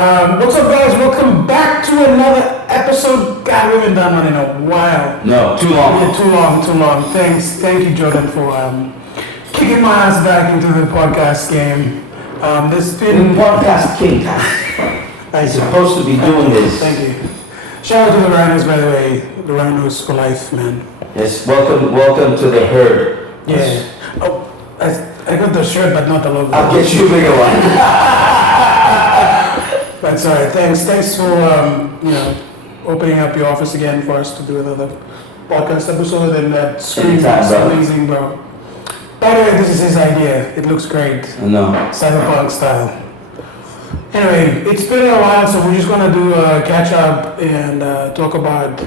What's up, guys? Welcome back to another episode. God, we haven't done one in a while. No, too long. Yeah, too long. Thank you, Jordan, for kicking my ass back into the podcast game. This has been podcast king. He's supposed to be doing this. Thank you. Shout out to the Rhinos, by the way. The Rhinos for life, man. Yes, welcome to the herd. Yeah. Oh, I got the shirt, but not the logo. I'll get you a bigger one. That's all right. Thanks for opening up your office again for us to do another podcast episode. And that screen is amazing, bro. By the way, this is his idea. It looks great. I know. Cyberpunk style. Anyway, it's been a while, so we're just gonna do a catch up and talk about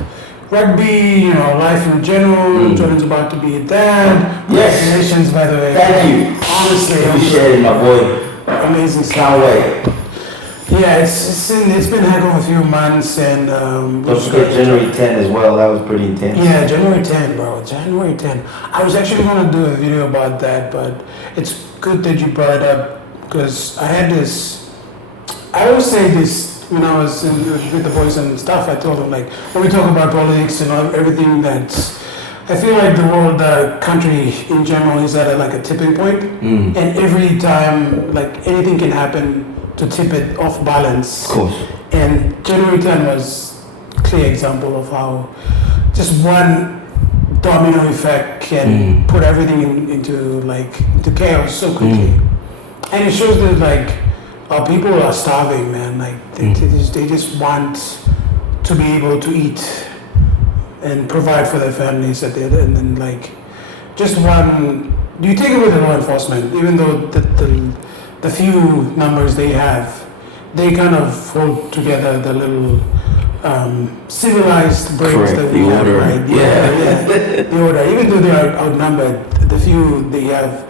rugby, life in general. Jordan's about to be a dad. Yes. Congratulations, by the way. Thank you. Honestly, appreciate it, my boy. Amazing stuff. Can't wait. Yeah, it's been a heck of a few months, and don't forget January 10 as well. That was pretty intense. Yeah, January 10, bro. January 10. I was actually gonna do a video about that, but it's good that you brought it up because I had this. I always say this when I was with the boys and stuff. I told them, like, when we talk about politics and everything, that's, I feel like the world, the country in general is at a tipping point. And every time, like, anything can happen to tip it off balance. Of course. And January 10 was a clear example of how just one domino effect can put everything into chaos so quickly. And it shows that, our people are starving, man. They just want to be able to eat and provide for their families and then just one. You take away the law enforcement, even though the few numbers they have, they kind of hold together the little civilized brains that we have, right? Yeah. The order, even though they are outnumbered, the few they have,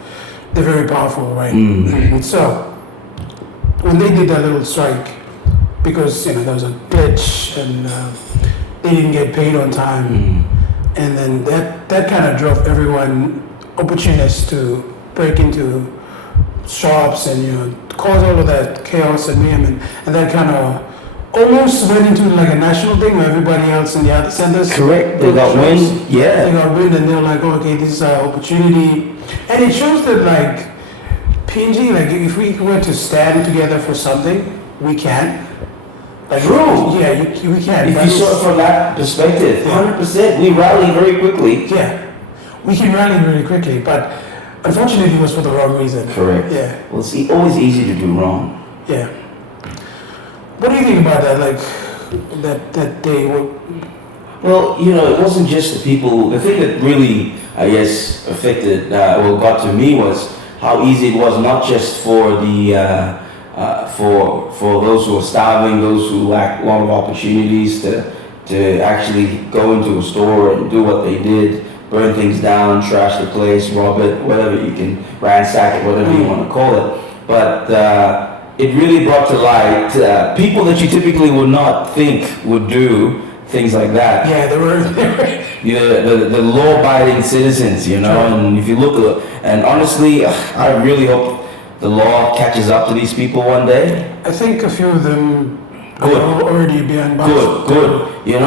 they're very powerful, right? So when they did that little strike, because there was a glitch and they didn't get paid on time, and then that kind of drove everyone opportunists to break into shops and cause all of that chaos and mayhem, and that kind of almost went into a national thing where everybody else in the other centers. Correct. They got wind. Yeah. They got wind, and they were like, okay, this is our opportunity, and it shows that PNG, if we were to stand together for something, we can. True. Yeah, we can. If you saw it from that perspective, 100%, we rally very quickly. Yeah, we can rally very quickly, but unfortunately it was for the wrong reason. Correct. Yeah. Well, it's always easy to do wrong. Yeah. What do you think about that? That they were... Well, it wasn't just the people. The thing that really, I guess, affected, got to me was how easy it was, not just for the for those who are starving, those who lack a lot of opportunities to actually go into a store and do what they did, burn things down, trash the place, rob it, whatever you can, ransack it, whatever you want to call it. But it really brought to light people that you typically would not think would do things like that. Yeah, they were. The law-abiding citizens, and if you look, and honestly, I really hope the law catches up to these people one day. I think a few of them are already behind bars. Good. You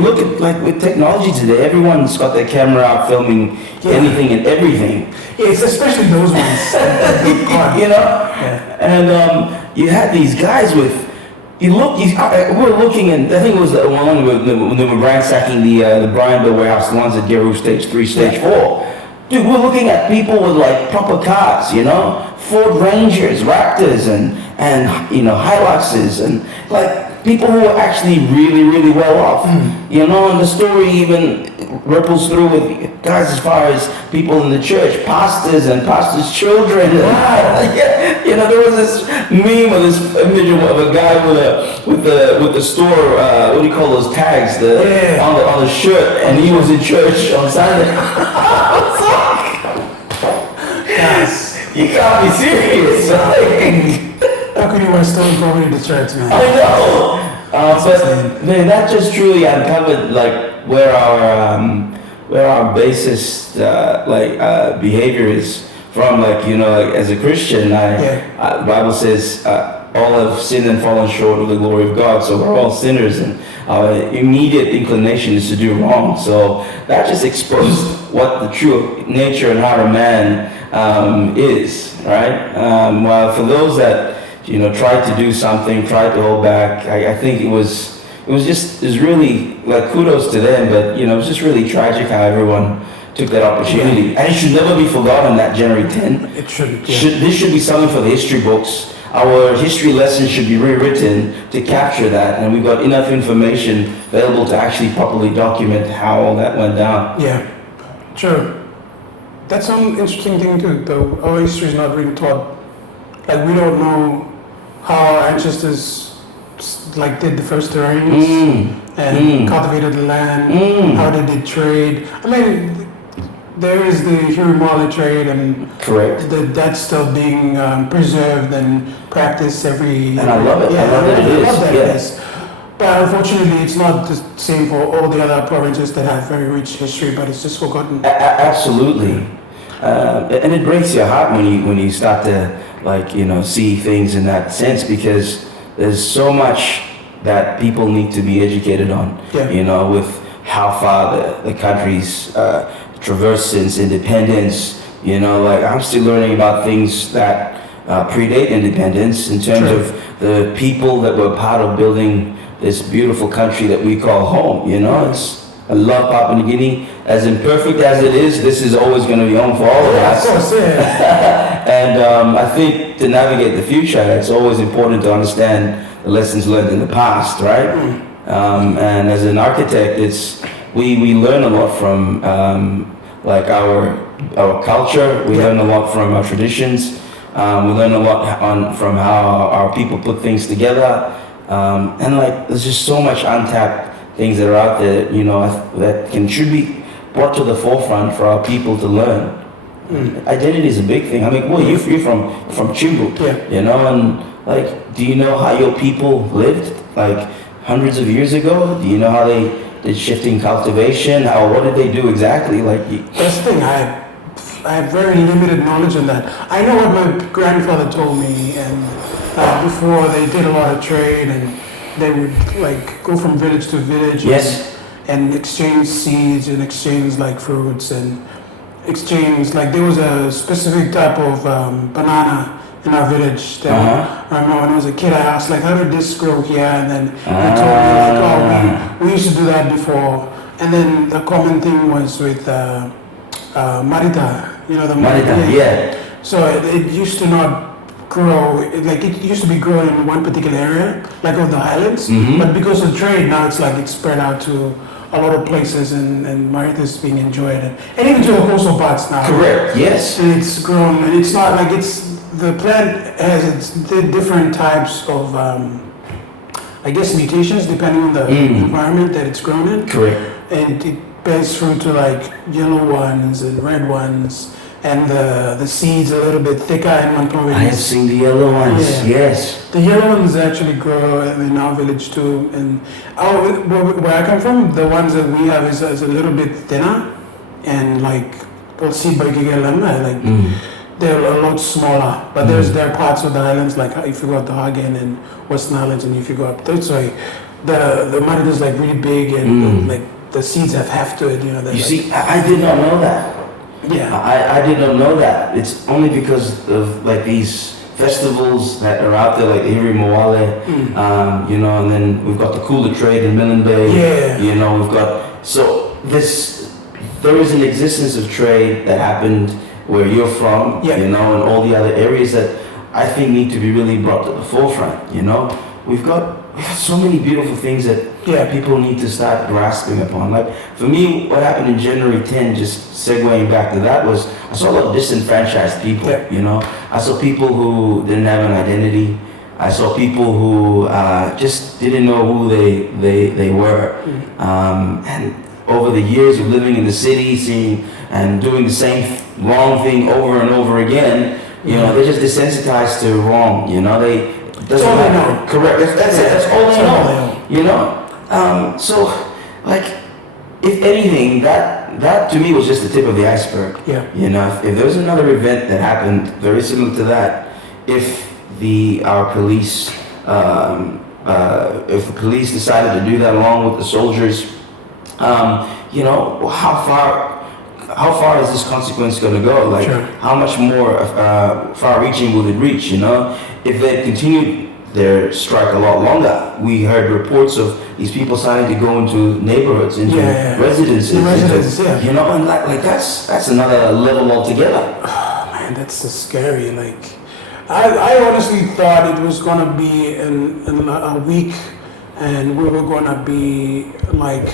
look at, with technology today, everyone's got their camera out filming anything and everything. Yeah, it's especially those ones. Yeah. And you had these guys with, we're looking, and I think it was the one when they were ransacking the Brian warehouse, the ones at Geru Stage 3, Stage 4. Dude, we're looking at people with proper cars, Ford Rangers, Raptors, and Hiluxes, and people who are actually really, really well off. And the story even ripples through with guys as far as people in the church, pastors and pastors' children. There was this meme or this image of a guy with the store, what do you call those tags, on the shirt, and he was in church on Sunday. Yes. You can't be serious. How could you want to still go into church, man? I know. But man, that just truly uncovered where our basest behavior is from. As a Christian, the Bible says all have sinned and fallen short of the glory of God. So we're all sinners, and our immediate inclination is to do wrong. So that just exposed what the true nature and heart of man is, right? While for those that tried to do something, tried to hold back, I think it was really like kudos to them, but it was just really tragic how everyone took that opportunity. And it should never be forgotten, that January 10. It shouldn't. This should be something for the history books. Our history lessons should be rewritten to capture that, and we've got enough information available to actually properly document how all that went down. Yeah, true. That's an interesting thing too, though. Our history is not really taught. Like, we don't know how our ancestors did the first terrains and cultivated the land. How they did trade. I mean, there is the Humanizing trade, and correct. That's still being preserved and practiced every. And I love it. Yeah, I love that it is. But unfortunately, it's not the same for all the other provinces that have very rich history, but it's just forgotten. Absolutely. And it breaks your heart when you start to see things in that sense, because there's so much that people need to be educated on. Yeah. With how far the country's traversed since independence. I'm still learning about things that predate independence in terms True. of the people that were part of building this beautiful country that we call home. I love Papua New Guinea. As imperfect as it is, this is always going to be home for all of us. Of course, yeah. And I think to navigate the future, it's always important to understand the lessons learned in the past, right? And as an architect, we learn a lot from our culture. We learn a lot from our traditions. We learn a lot from how our people put things together. And there's just so much untapped things that are out there, that should be brought to the forefront for our people to learn. Identity is a big thing. I mean, well, you're from Chimbu, and do you know how your people lived hundreds of years ago? Do you know how they did shifting cultivation? What did they do exactly? That's the thing. I have very limited knowledge on that. I know what my grandfather told me, and before they did a lot of trade, and they would go from village to village. Yes. And exchange seeds and exchange fruits and exchange there was a specific type of banana in our village that I remember when I was a kid. I asked how did this grow here, and then they told me we used to do that before. And then the common thing was with marita, the Marita, yeah. So it used to not grow, it used to be grown in one particular area, of the highlands, but because of trade now it's spread out to a lot of places, and marita is being enjoyed, and even to the coastal parts now. Correct, yes. And it's grown, and it's not the plant has its different types of mutations depending on the environment that it's grown in. Correct. And it bears fruit to yellow ones and red ones, and the seeds a little bit thicker in one province. I have seen the yellow ones, yes. The yellow ones actually grow in our village too, and where I come from, the ones that we have is a little bit thinner, and we'll see by NGLM, they're a lot smaller, but there are parts of the islands, if you go up to Hagen and Western Islands, and if you go up this way, the marita is really big, and the seeds have heft to it. You see, I did not know that. Yeah. I did not know that. It's only because of these festivals that are out there, the Hiri Moale, and then we've got the Kula trade in Millen Bay. Yeah. We've got there is an existence of trade that happened where you're from, and all the other areas that I think need to be really brought to the forefront. We've got so many beautiful things that people need to start grasping upon. For me, what happened in January 10, just segueing back to that, was I saw a lot of disenfranchised people. I saw people who didn't have an identity. I saw people who just didn't know who they were. And over the years of living in the city, seeing and doing the same wrong thing over and over again, they're just desensitized to wrong. That's all they know. Correct. That's it. That's all they know. So, if anything, that to me was just the tip of the iceberg. Yeah. If there was another event that happened very similar to that, if our police, if the police decided to do that along with the soldiers, you know, how far is this consequence going to go? Like, Sure. how much more far-reaching will it reach? You know, if they continued their strike a lot longer, we heard reports of these people starting to go into neighborhoods, into residences, Yeah. you know, and like that's another level altogether. Oh, man, that's so scary. Like, I honestly thought it was gonna be in a week, and we were gonna be like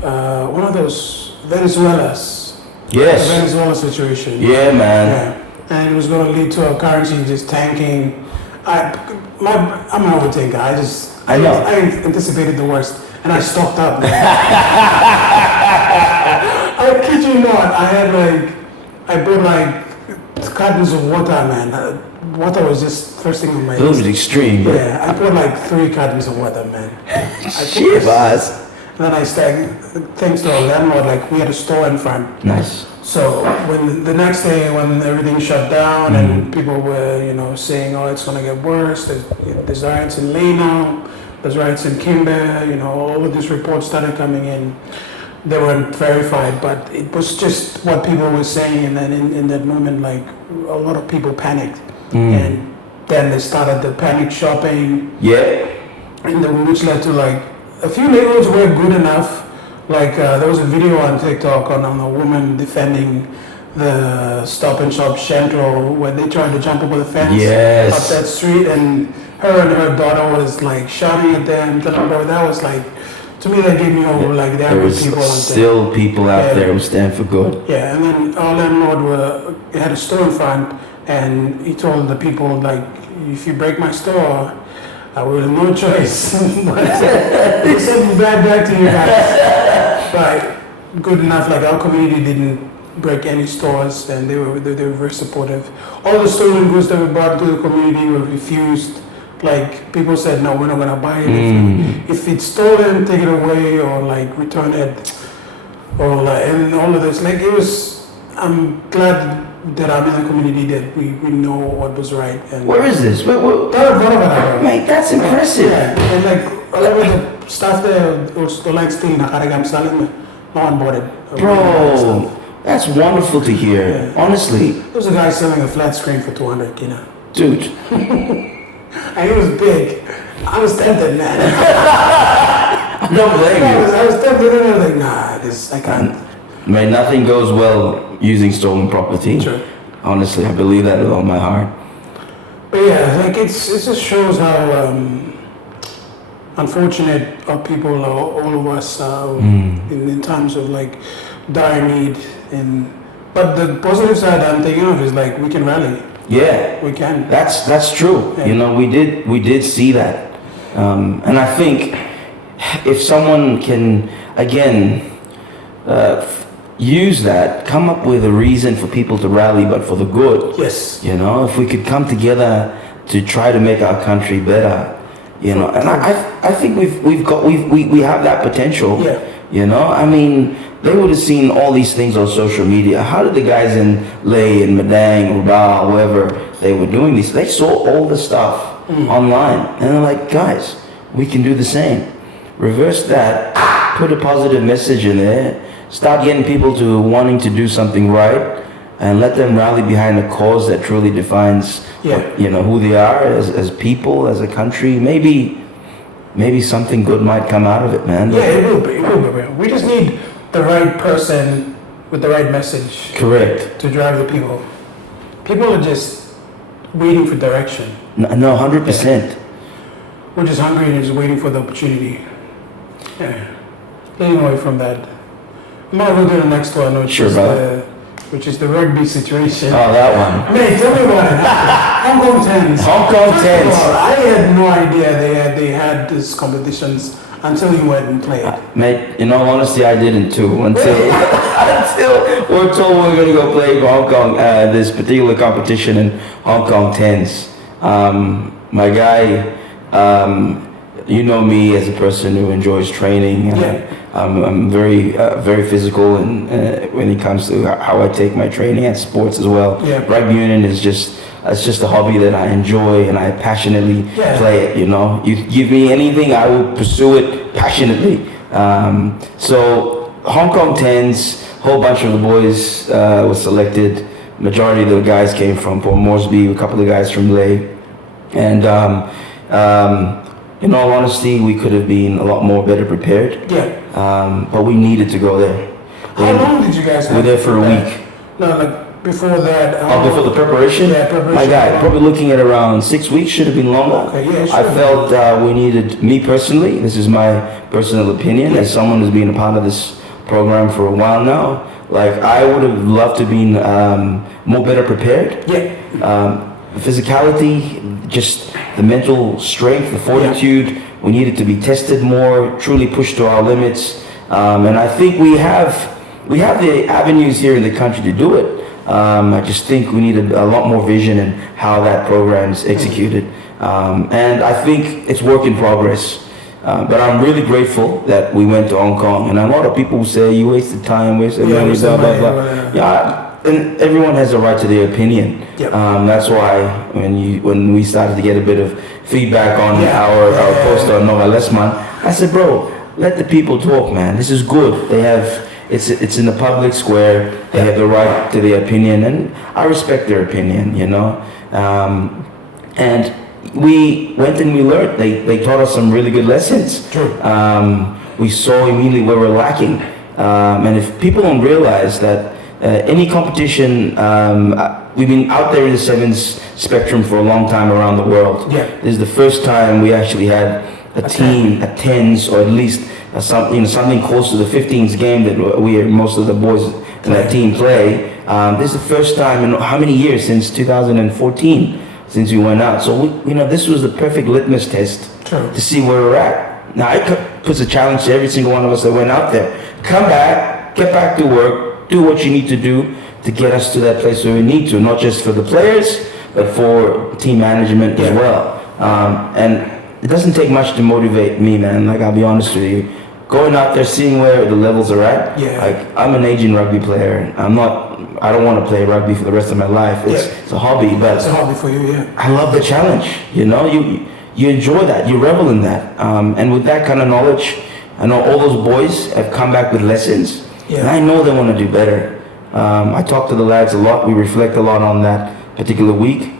one of those Venezuela's. Yes. The Venezuela situation. Yeah, man. Yeah. And it was going to lead to a currency just tanking. I'm an overthinker. I know. I anticipated the worst, and I stocked up, man. I kid you not. I bought like cartons of water, man. Water was just first thing on my That was list. extreme, bro. Yeah, I bought like 3 cartons of water, man. Shit, boss. And then I started, thanks to our landlord, like we had a store in front. Nice. So when the next day, when everything shut down and people were, you know, saying, "Oh, it's gonna get worse," there's riots in Ley now, there's riots in Kimber, you know, all of these reports started coming in. They weren't verified, but it was just what people were saying, and then in that moment, like a lot of people panicked, and then they started the panic shopping, Yeah. and which led to like a few neighborhoods were good enough. Like there was a video on TikTok on a woman defending the Stop and Shop Central where they tried to jump over the fence Yes. up that street, and her daughter was like shouting at them. Bro, that was like, to me, that gave me over. Like there There were was people out there. still people out Yeah. there who stand for good. Yeah, and then our landlord had a store in front, and he told the people like, if you break my store, I will have no choice. But there's something bad back to you guys. But good enough, like our community didn't break any stores, and they were very supportive. All the stolen goods that were brought to the community were refused. Like people said, no, we're not gonna buy it. If it's stolen, take it away or like return it, or like, and all of this. Like it was. I'm glad that I'm in the community that we know what was right. And Where is this? Mate, that's impressive. yeah, and like a lot of the stuff there was like still nakaragam salim. No one bought it. Bro, that's wonderful to hear. Yeah. Honestly, There was a guy selling a flat screen for 200 kina. dude. And it was big. I was tempted, man. Don't blame you. I was tempted, and I was like, nah, I can't. Man, nothing goes well using stolen property. Sure. Honestly, I believe that with all my heart. But yeah, like it just shows how unfortunate our people, all of us, in terms of like dire need. But the positive side I'm thinking of is like we can rally. Yeah, We can. that's true. Yeah. You know, we did see that, and I think if someone can again use that, come up with a reason for people to rally, but for the good. Yes. You know, if we could come together to try to make our country better, you know, and I think we have that potential. Yeah. You know, I mean, they would have seen all these things on social media. How did the guys in Ley and Madang, Rugby, whoever they were doing these? They saw all the stuff online, and they're like, guys, we can do the same. Reverse that, put a positive message in there, start getting people to wanting to do something right, and let them rally behind a cause that truly defines, you know, who they are as people, as a country. Maybe something good might come out of it, man. Yeah, it will be. It will be. We just need the right person with the right message Correct. to drive the people. People are just waiting for direction. No, 100%. We're just hungry and just waiting for the opportunity. Yeah. Staying away from that. I'm not going to do the next one, which is the rugby situation. Oh, that one. Man, tell me about it. Hong Kong Tens. Hong Kong First of Tens. all, I had no idea they had these competitions until you went and played. Mate, in all honesty, I didn't too until we're told we're going to go play for Hong Kong, this particular competition in Hong Kong Tens. My guy, you know me as a person who enjoys training. I'm very physical, and when it comes to how I take my training and sports as well. Yeah. Rugby union is just it's just a hobby that I enjoy and I passionately Yeah. play it. You know, you give me anything, I will pursue it passionately. So Hong Kong Tens, whole bunch of the boys were selected. Majority of the guys came from Port Moresby, a couple of guys from Ley, and in all honesty, we could have been a lot more better prepared. Yeah. But we needed to go there. How long did you guys We were there for a week. No, like before that. Before the preparation? Yeah, preparation. My guy, probably looking at around 6 weeks, should have been longer. Okay, yeah, sure. I felt we needed, me personally, this is my personal opinion, as someone who's been a part of this program for a while now, like I would have loved to have been more better prepared. Yeah. Physicality, just the mental strength, the fortitude, we needed to be tested more, truly pushed to our limits. And I think we have the avenues here in the country to do it. I just think we needed a lot more vision in how that program is executed. And I think it's work in progress. But I'm really grateful that we went to Hong Kong. And a lot of people say you wasted time, wasted money, blah, blah, blah. Yeah, and everyone has a right to their opinion. Yep. That's why when we started to get a bit of feedback on our post on Nova Lesman, I said, bro, let the people talk, man. This is good. They have it's in the public square. They have the right to their opinion, and I respect their opinion, you know. And we went and we learned. They taught us some really good lessons. True. We saw immediately where we're lacking. And if people don't realize that any competition, we've been out there in the sevens spectrum for a long time around the world. Yeah. This is the first time we actually had a team, a tens, or at least something close to the 15s game that most of the boys in that team play. This is the first time in how many years, since 2014, since we went out. So this was the perfect litmus test to see where we're at. Now it puts a challenge to every single one of us that went out there. Come back, get back to work, do what you need to do to get us to that place where we need to, not just for the players, but for team management as well. And it doesn't take much to motivate me, man. Like, I'll be honest with you. Going out there, seeing where the levels are at. Like, I'm an aging rugby player. I don't want to play rugby for the rest of my life. It's a hobby, but it's a hobby for you, I love the challenge. You know, you enjoy that. You revel in that. And with that kind of knowledge, I know all those boys have come back with lessons. And I know they want to do better. I talk to the lads a lot. We reflect a lot on that particular week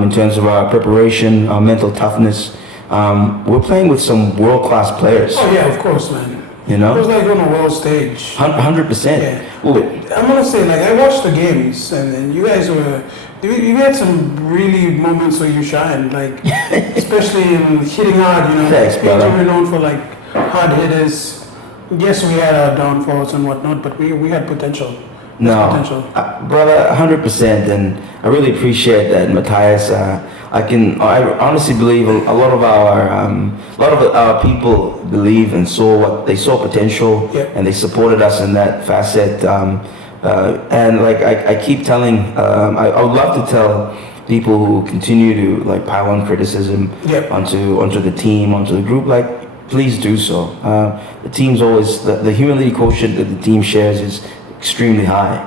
in terms of our preparation, our mental toughness. We're playing with some world-class players. Oh yeah, of course, man. You know? It was like on a world stage. 100%. I'm gonna say, like, I watched the games, and you guys you had some really moments where you shined, like, especially in hitting hard, you know. Thanks, brother. We're known for, like, hard hitters. Yes, we had our downfalls and whatnot, but we had potential. No, brother, 100%, and I really appreciate that, Matthias. I honestly believe a lot of our people believe and saw potential, and they supported us in that facet. And like I keep telling, I would love to tell people who continue to like pile on criticism onto the team, onto the group, like, please do so. The team's always the humility quotient that the team shares is extremely high.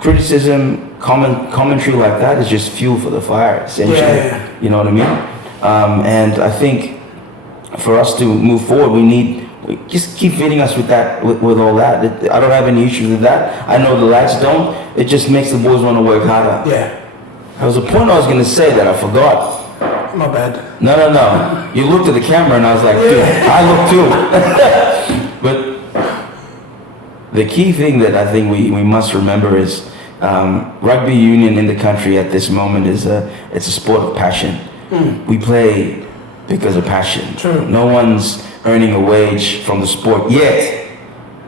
Criticism, commentary like that is just fuel for the fire, essentially. You know what I mean? And I think for us to move forward, we just keep feeding us with that, with all that. I don't have any issues with that. I know the lads don't. It just makes the boys want to work harder. There was a point I was going to say that I forgot. My bad. No. You looked at the camera and I was like, dude, I look too. But the key thing that I think we must remember is rugby union in the country at this moment it's a sport of passion. We play because of passion. No one's earning a wage from the sport yet.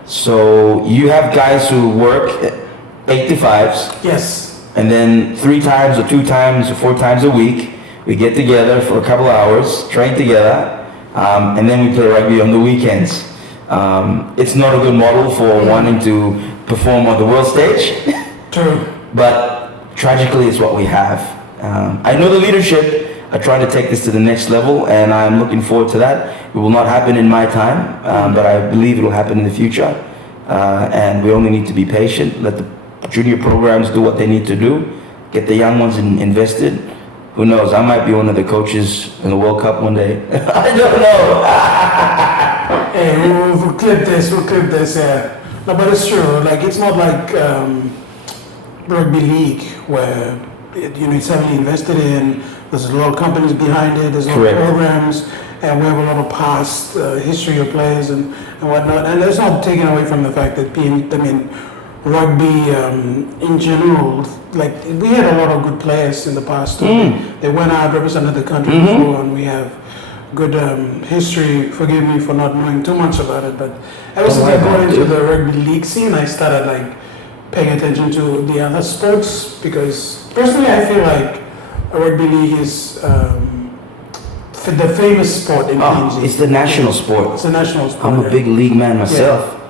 So you have guys who work 8 to 5s. And then 3 times or 2 times or 4 times a week, we get together for a couple of hours, train together, and then we play rugby on the weekends. It's not a good model for wanting to perform on the world stage. But tragically, it's what we have. I know the leadership are trying to take this to the next level, and I'm looking forward to that. It will not happen in my time, but I believe it will happen in the future. And we only need to be patient, let the junior programs do what they need to do, get the young ones invested. Who knows? I might be one of the coaches in the World Cup one day. I don't know. Hey, we'll clip this. Yeah. No, but it's true. Like it's not like rugby league where it's heavily invested in. There's a lot of companies behind it. There's a lot of programs, and we have a lot of past history of players and whatnot. And that's not taken away from the fact that rugby in general, like we had a lot of good players in the past. They went out, represented the country before, and we have good history. Forgive me for not knowing too much about it, but ever since I got into the rugby league scene, I started like paying attention to the other sports because personally I feel like a rugby league is the famous sport in PNG. It's the national sport. It's a national sport. I'm a big league man myself. Yeah.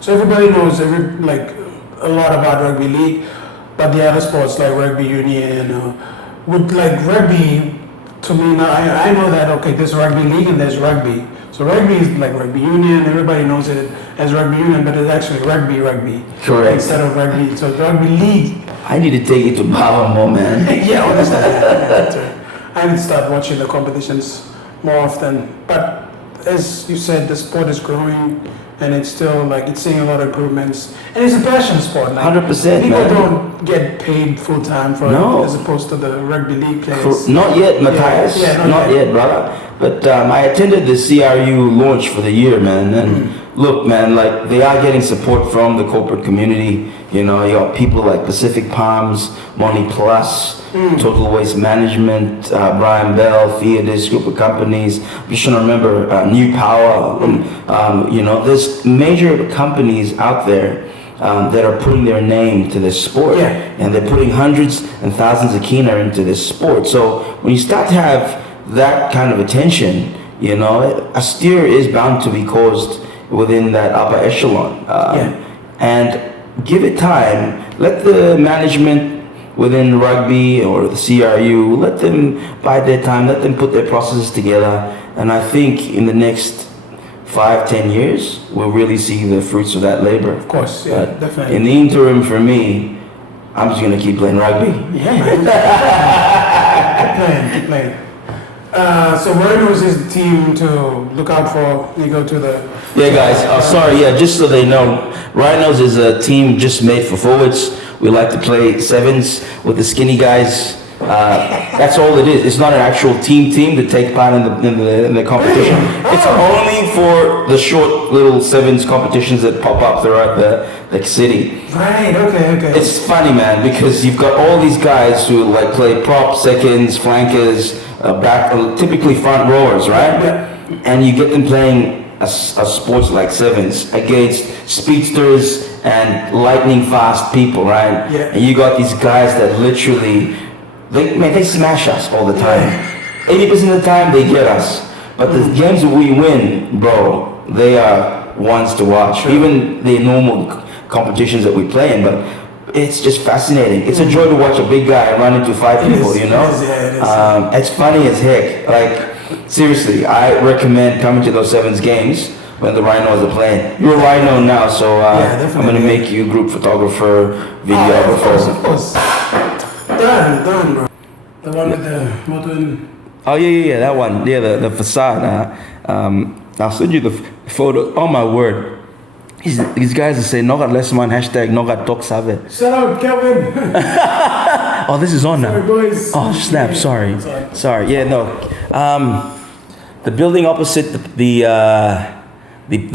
So everybody knows a lot about rugby league, but the other sports like rugby union, with like rugby, to me now I know that there's rugby league and there's rugby. So rugby is like rugby union. Everybody knows it as rugby union, but it's actually rugby. Correct. Instead of rugby, so rugby league. I need to take it to Baba more, man. Yeah, honestly, I need to start watching the competitions more often. But as you said, the sport is growing. And it's still it's seeing a lot of improvements, and it's a passion sport. 100%, people man. don't get paid full time for it as opposed to the rugby league players. Not yet, Matthias. Yeah, not yet, brother. But I attended the CRU launch for the year, man. And look, man, like they are getting support from the corporate community. You got people like Pacific Palms, Money Plus, Total Waste Management, Brian Bell, Theodis group of companies. I'm just trying to remember New Power. There's major companies out there that are putting their name to this sport, and they're putting hundreds and thousands of kina into this sport. So when you start to have that kind of attention, a steer is bound to be caused within that upper echelon, and give it time. Let the management within rugby or the CRU, let them bide their time, let them put their processes together, and I think in the next 5-10 years we'll really see the fruits of that labor. Of course, definitely. In the interim, for me, I'm just gonna keep playing rugby. Yeah, man. keep playing. So Rhinos is the team to look out for. You go to the... Yeah, guys. Just so they know, Rhinos is a team just made for forwards. We like to play sevens with the skinny guys. That's all it is. It's not an actual team to take part in the competition. It's only for the short little sevens competitions that pop up throughout the city. Right. Okay. It's funny, man, because you've got all these guys who like play prop, seconds, flankers, back, typically front rowers, right? Yeah. And you get them playing a sports like sevens against speedsters and lightning fast people, right? Yeah. And you got these guys that literally, they smash us all the time. 80% of the time they get us. But the games that we win, bro, they are ones to watch. Sure. Even the normal competitions that we play in, but it's just fascinating. It's a joy to watch a big guy run into 5 people, It is. It's funny as heck. Like, seriously, I recommend coming to those sevens games when the Rhinos are playing. You're a Rhino now, so I'm going to make you a group photographer, videographer. Of course. Done, bro. The one with the motor and... Oh, yeah, that one. Yeah, the facade. I'll send you the photo. Oh, my word. These guys are saying, Nogat Lesman, hashtag Nogat Tok Save. Shout out, Kelvin. Oh, this is on now. Sorry, boys. Oh, snap. Sorry. Yeah, no. The building opposite the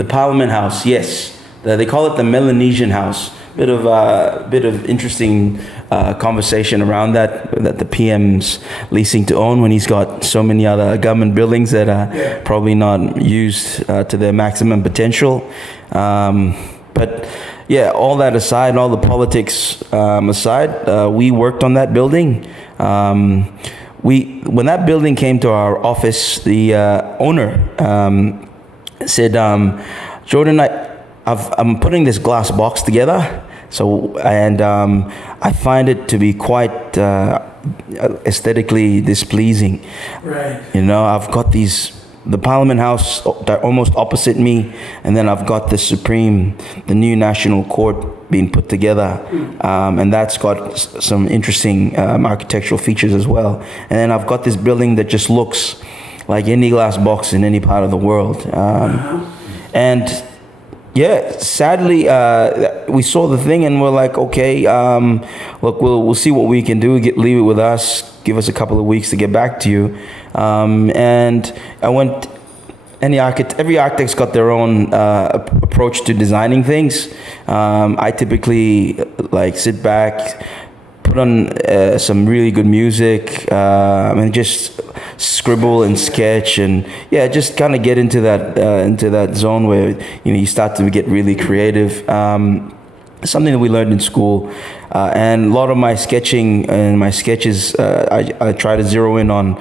Parliament House, yes. They call it the Melanesian House. Bit of interesting conversation around that the PM's leasing to own when he's got so many other government buildings that are probably not used to their maximum potential. But yeah, all that aside, all the politics aside, we worked on that building. When that building came to our office, the owner said, Jordan, I'm putting this glass box together. I find it to be quite aesthetically displeasing. Right. I've got the Parliament House almost opposite me, and then I've got the new National Court being put together, and that's got some interesting architectural features as well. And then I've got this building that just looks like any glass box in any part of the world. And yeah, sadly, we saw the thing and we're like, okay, look, we'll see what we can do. Leave it with us. Give us a couple of weeks to get back to you. And I went. Every architect's got their own approach to designing things. I typically like sit back, put on some really good music, and just scribble and sketch, and just kind of get into that zone where you start to get really creative. Something that we learned in school, and a lot of my sketching and my sketches, I try to zero in on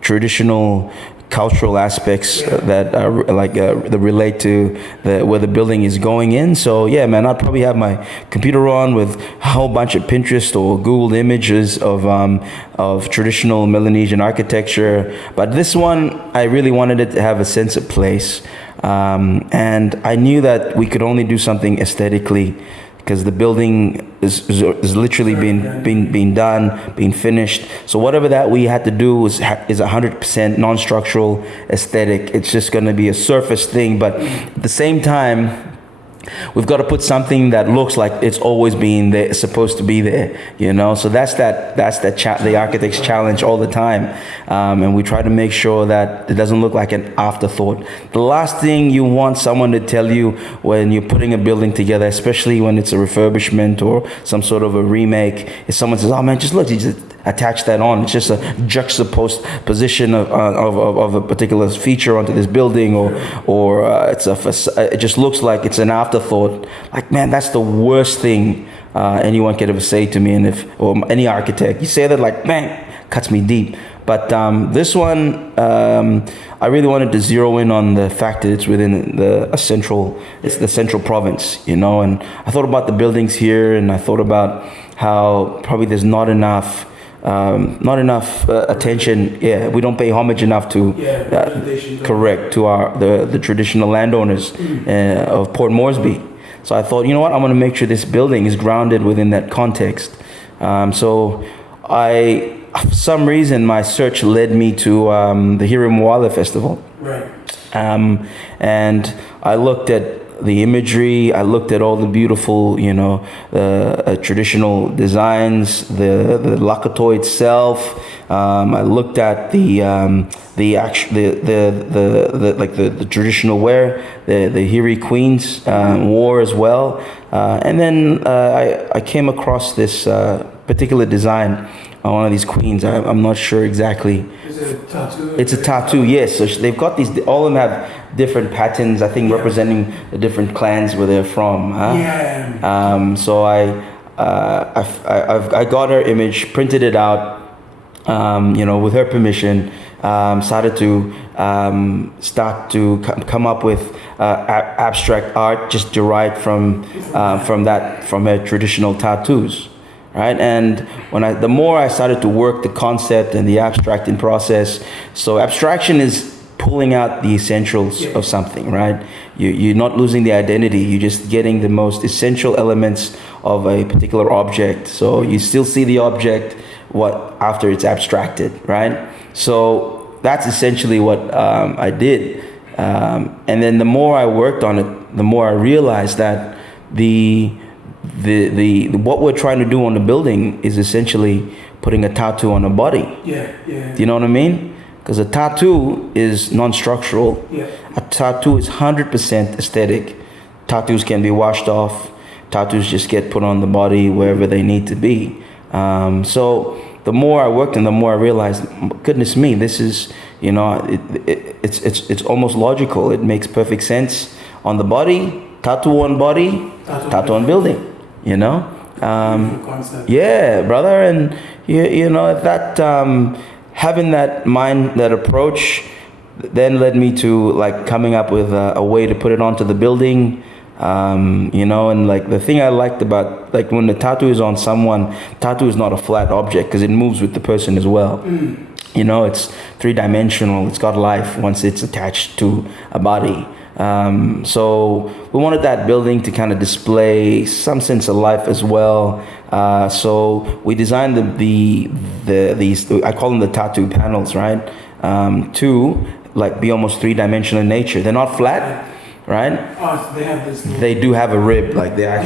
traditional cultural aspects that are that relate to where the building is going in. So yeah, man, I'd probably have my computer on with a whole bunch of Pinterest or Googled images of traditional Melanesian architecture. But this one, I really wanted it to have a sense of place, and I knew that we could only do something aesthetically, because the building is literally being done, being finished. So whatever that we had to do is 100% non-structural aesthetic. It's just going to be a surface thing, but at the same time, we've got to put something that looks like it's always been there, supposed to be there, So that's the architect's challenge all the time, and we try to make sure that it doesn't look like an afterthought. The last thing you want someone to tell you when you're putting a building together, especially when it's a refurbishment or some sort of a remake, is someone says, "Oh man, just look, you just attach that on. It's just a juxtaposed position of a particular feature onto this building, or it just looks like it's an afterthought." Like, man, that's the worst thing anyone could ever say to me, or any architect. You say that, like, man, cuts me deep. But this one, I really wanted to zero in on the fact that it's within the central province, And I thought about the buildings here, and I thought about how probably there's not enough attention. We don't pay homage enough to correct to the traditional landowners of Port Moresby. So I thought, you know what, I'm going to make sure this building is grounded within that context. So for some reason, my search led me to the Awhile Festival. Right. And I looked at the imagery, I looked at all the beautiful, traditional designs, the Lakatoa itself. I looked at the traditional wear, the Hiri Queens wore as well. And then I came across this particular design on one of these queens. I'm not sure exactly. Is it a tattoo? It's a tattoo, yes. So they've got these, all of them have different patterns, I think, representing the different clans where they're from. So I got her image, printed it out, with her permission, started to come up with abstract art just derived from her traditional tattoos. Right, and the more I started to work the concept and the abstracting process, so abstraction is pulling out the essentials of something, right? You're not losing the identity, you're just getting the most essential elements of a particular object. So you still see the object after it's abstracted, right? So that's essentially what I did, and then the more I worked on it, the more I realized that what we're trying to do on the building is essentially putting a tattoo on a body. Yeah. Do you know what I mean? Because a tattoo is non-structural. Yeah. A tattoo is 100% aesthetic. Tattoos can be washed off. Tattoos just get put on the body wherever they need to be. So the more I worked and the more I realized, goodness me, this is, it's almost logical. It makes perfect sense on the body. Tattoo on body, tattoo on building, yeah, brother. And that having that mind, that approach, then led me to coming up with a way to put it onto the building. And the thing I liked about when the tattoo is on someone, tattoo is not a flat object because it moves with the person as well. It's 3-dimensional. It's got life once it's attached to a body. So we wanted that building to kind of display some sense of life as well. So we designed these, I call them the tattoo panels, right? To like be almost three-dimensional in nature. They're not flat, right? Oh, they have this. They do have a rib, like they're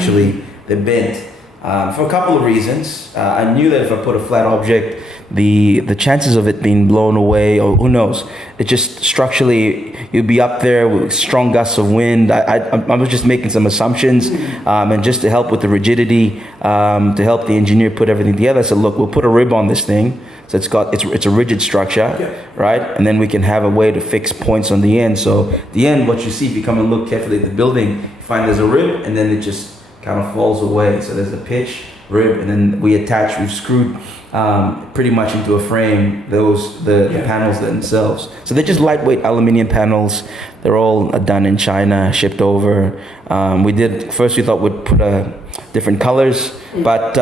bent. For a couple of reasons. I knew that if I put a flat object, the chances of it being blown away, or who knows, it just structurally, you'd be up there with strong gusts of wind. I was just making some assumptions, and just to help with the rigidity, to help the engineer put everything together, I said, look, we'll put a rib on this thing, so it's a rigid structure, right? And then we can have a way to fix points on the end. So the end, what you see, if you come and look carefully at the building, you find there's a rib, and then it just kind of falls away. So there's a pitch, rib, and then we've screwed pretty much into a frame the panels themselves. So they're just lightweight aluminum panels. They're all done in China, shipped over. We thought we'd put different colors, but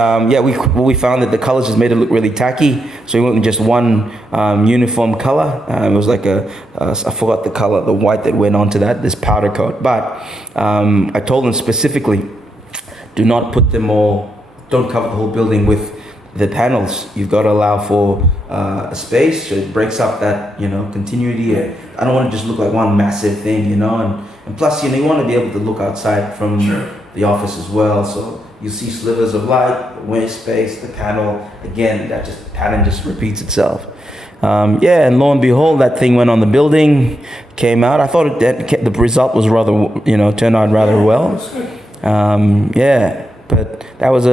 we found that the colors just made it look really tacky. So we went with just one uniform color. It was like I forgot the color, the white that went onto that, this powder coat. But I told them specifically, do not put them all, don't cover the whole building with the panels. You've got to allow for a space, so it breaks up that, continuity. I don't want to just look like one massive thing, and plus, you want to be able to look outside from the office as well. So you see slivers of light, window space, the panel, again, pattern just repeats itself. And lo and behold, that thing went on the building, came out. I thought the result was turned out rather well. But that was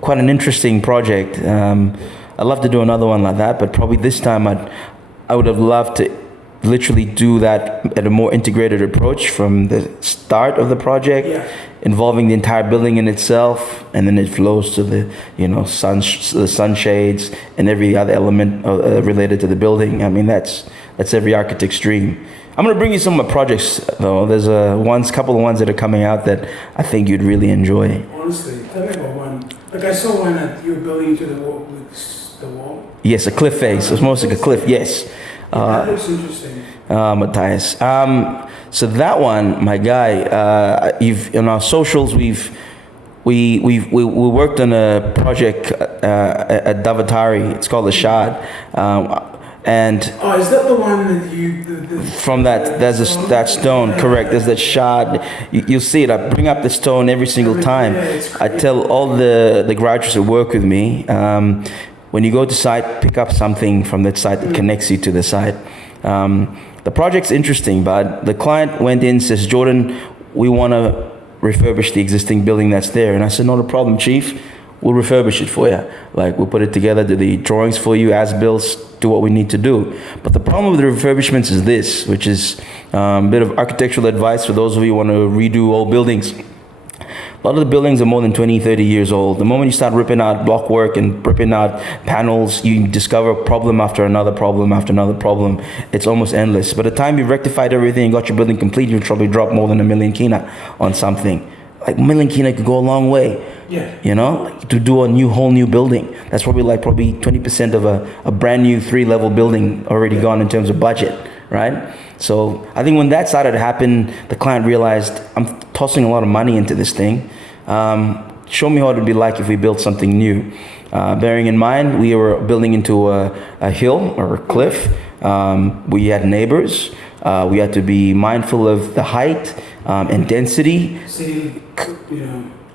quite an interesting project. I'd love to do another one like that, but probably this time I would have loved to literally do that at a more integrated approach from the start of the project, involving the entire building in itself, and then it flows to the the sunshades and every other element related to the building. I mean, that's every architect's dream. I'm going to bring you some of my projects, though. There's a couple of ones that are coming out that I think you'd really enjoy. Honestly, tell me about one. Like I saw one that you were building to the wall with the wall. Yes, a cliff face. It's almost like a cliff. Yes. That looks interesting. Matthias. So that one, my guy. On our socials, we worked on a project at Davatari. It's called the Shard. And is that the one that you from that that stone, correct? There's that shard. You'll see it. I bring up the stone every single time. I tell all the graduates that work with me, when you go to site, pick up something from that site that connects you to the site. The project's interesting, but the client went in, says, Jordan, we want to refurbish the existing building that's there. And I said, not a problem, Chief. We'll refurbish it for you. Like, we'll put it together, do the drawings for you, as builds, do what we need to do. But the problem with the refurbishments is this, which is a bit of architectural advice for those of you who want to redo old buildings. A lot of the buildings are more than 20, 30 years old. The moment you start ripping out block work and ripping out panels, you discover problem after another problem after another problem. It's almost endless. By the time you've rectified everything and got your building complete, you'll probably drop more than $1 million kina on something. Like $1 million kina could go a long way. To do a whole new building. That's probably 20% of a brand new 3-level building already gone in terms of budget, right? So I think when that started to happen, the client realized, I'm tossing a lot of money into this thing. Show me what it would be like if we built something new. Bearing in mind, we were building into a hill or a cliff. We had neighbors. We had to be mindful of the height and density.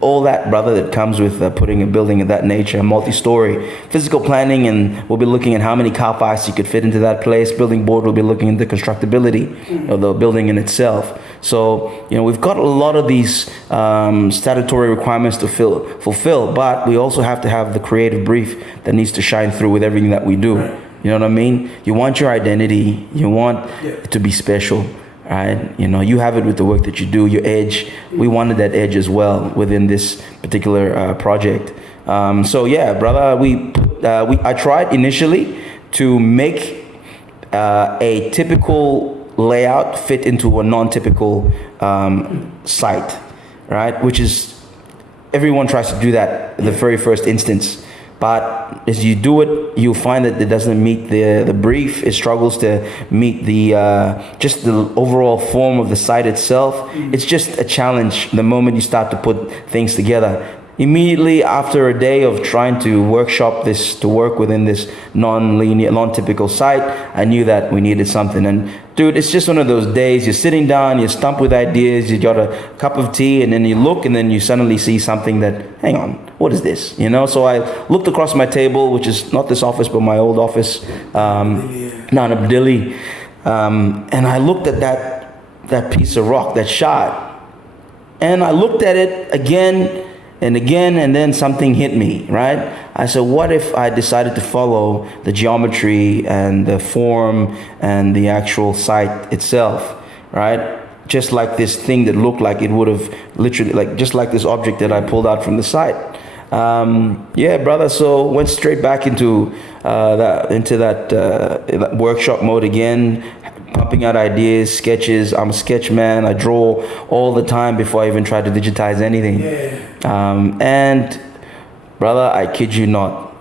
All that, brother, that comes with putting a building of that nature, multi-story. Physical planning, and we'll be looking at how many car parks you could fit into that place. Building board will be looking at the constructability of the building in itself. So, we've got a lot of these statutory requirements to fulfill, but we also have to have the creative brief that needs to shine through with everything that we do. You know what I mean? You want your identity. You want it to be special. Right, you have it with the work that you do, your edge. We wanted that edge as well within this particular project. Brother, I tried initially to make a typical layout fit into a non-typical site, right? Which is, everyone tries to do that in the very first instance. But as you do it, you'll find that it doesn't meet the brief. It struggles to meet the just the overall form of the site itself. It's just a challenge the moment you start to put things together. Immediately after a day of trying to workshop this to work within this non-linear, non-typical site, I knew that we needed something. And dude, it's just one of those days. You're sitting down, you're stumped with ideas, you got a cup of tea, and then you look, and then you suddenly see something that, hang on, what is this? You know. So I looked across my table, which is not this office, but my old office, down in Delhi, and I looked at that piece of rock, that shot, and I looked at it again and again, and then something hit me, right? I said, what if I decided to follow the geometry and the form and the actual site itself, right? Just like this thing that looked like it would have literally, like just like this object that I pulled out from the site. Yeah, brother. So went straight back into that workshop mode again, pumping out ideas, sketches. I'm a sketch man. I draw all the time before I even try to digitize anything. And brother, I kid you not,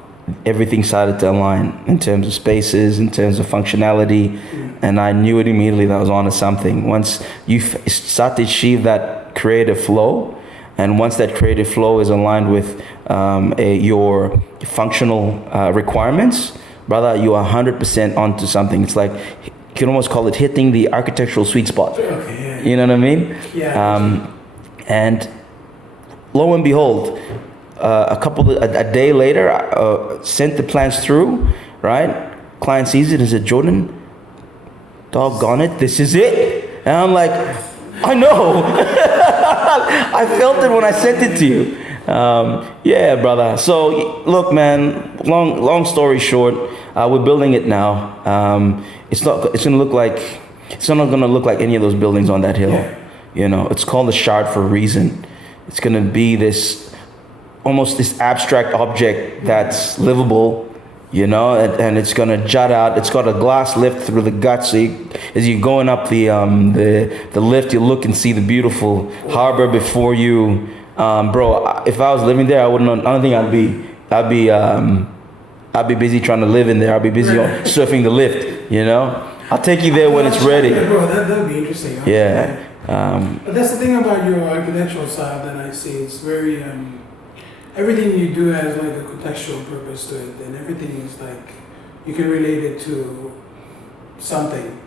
everything started to align in terms of spaces, in terms of functionality, and I knew it immediately that I was onto something. Once you start to achieve that creative flow, and once that creative flow is aligned with your functional requirements, brother, you are 100% onto something. It's like, you can almost call it hitting the architectural sweet spot. You know what I mean? And lo and behold, a day later, sent the plans through, right? Client sees it and said, Jordan, doggone it, this is it. And I'm like, I know. I felt it when I sent it to you. Yeah, brother. So look, man, long story short, we're building it now. It's not gonna look like any of those buildings on that hill. You know, it's called the Shard for a reason. It's gonna be almost this abstract object that's livable, you know, and it's gonna jut out. It's got a glass lift through the guts, so as you're going up the lift, you look and see the beautiful harbor before you. Bro, if I was living there, I don't think I'd be busy trying to live in there. I'd be busy surfing the lift, you know. I'll take you there when it's ready. Bro, that'd be interesting. Huh? Yeah. But that's the thing about your architectural side that I see. It's very everything you do has like a contextual purpose to it, and everything is like you can relate it to something,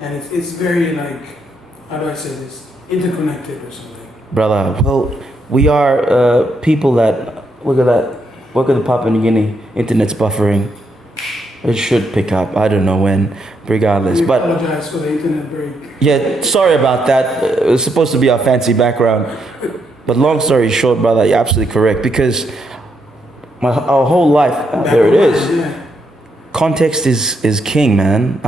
and it's very like, how do I say this, interconnected or something. Brother, well, we are people that look at the Papua New Guinea internet's buffering. It should pick up. I don't know when, regardless. We but apologize for the internet break. Yeah, sorry about that. It was supposed to be our fancy background. But long story short, brother, you're absolutely correct, because our whole life, there it is. Context is king, man.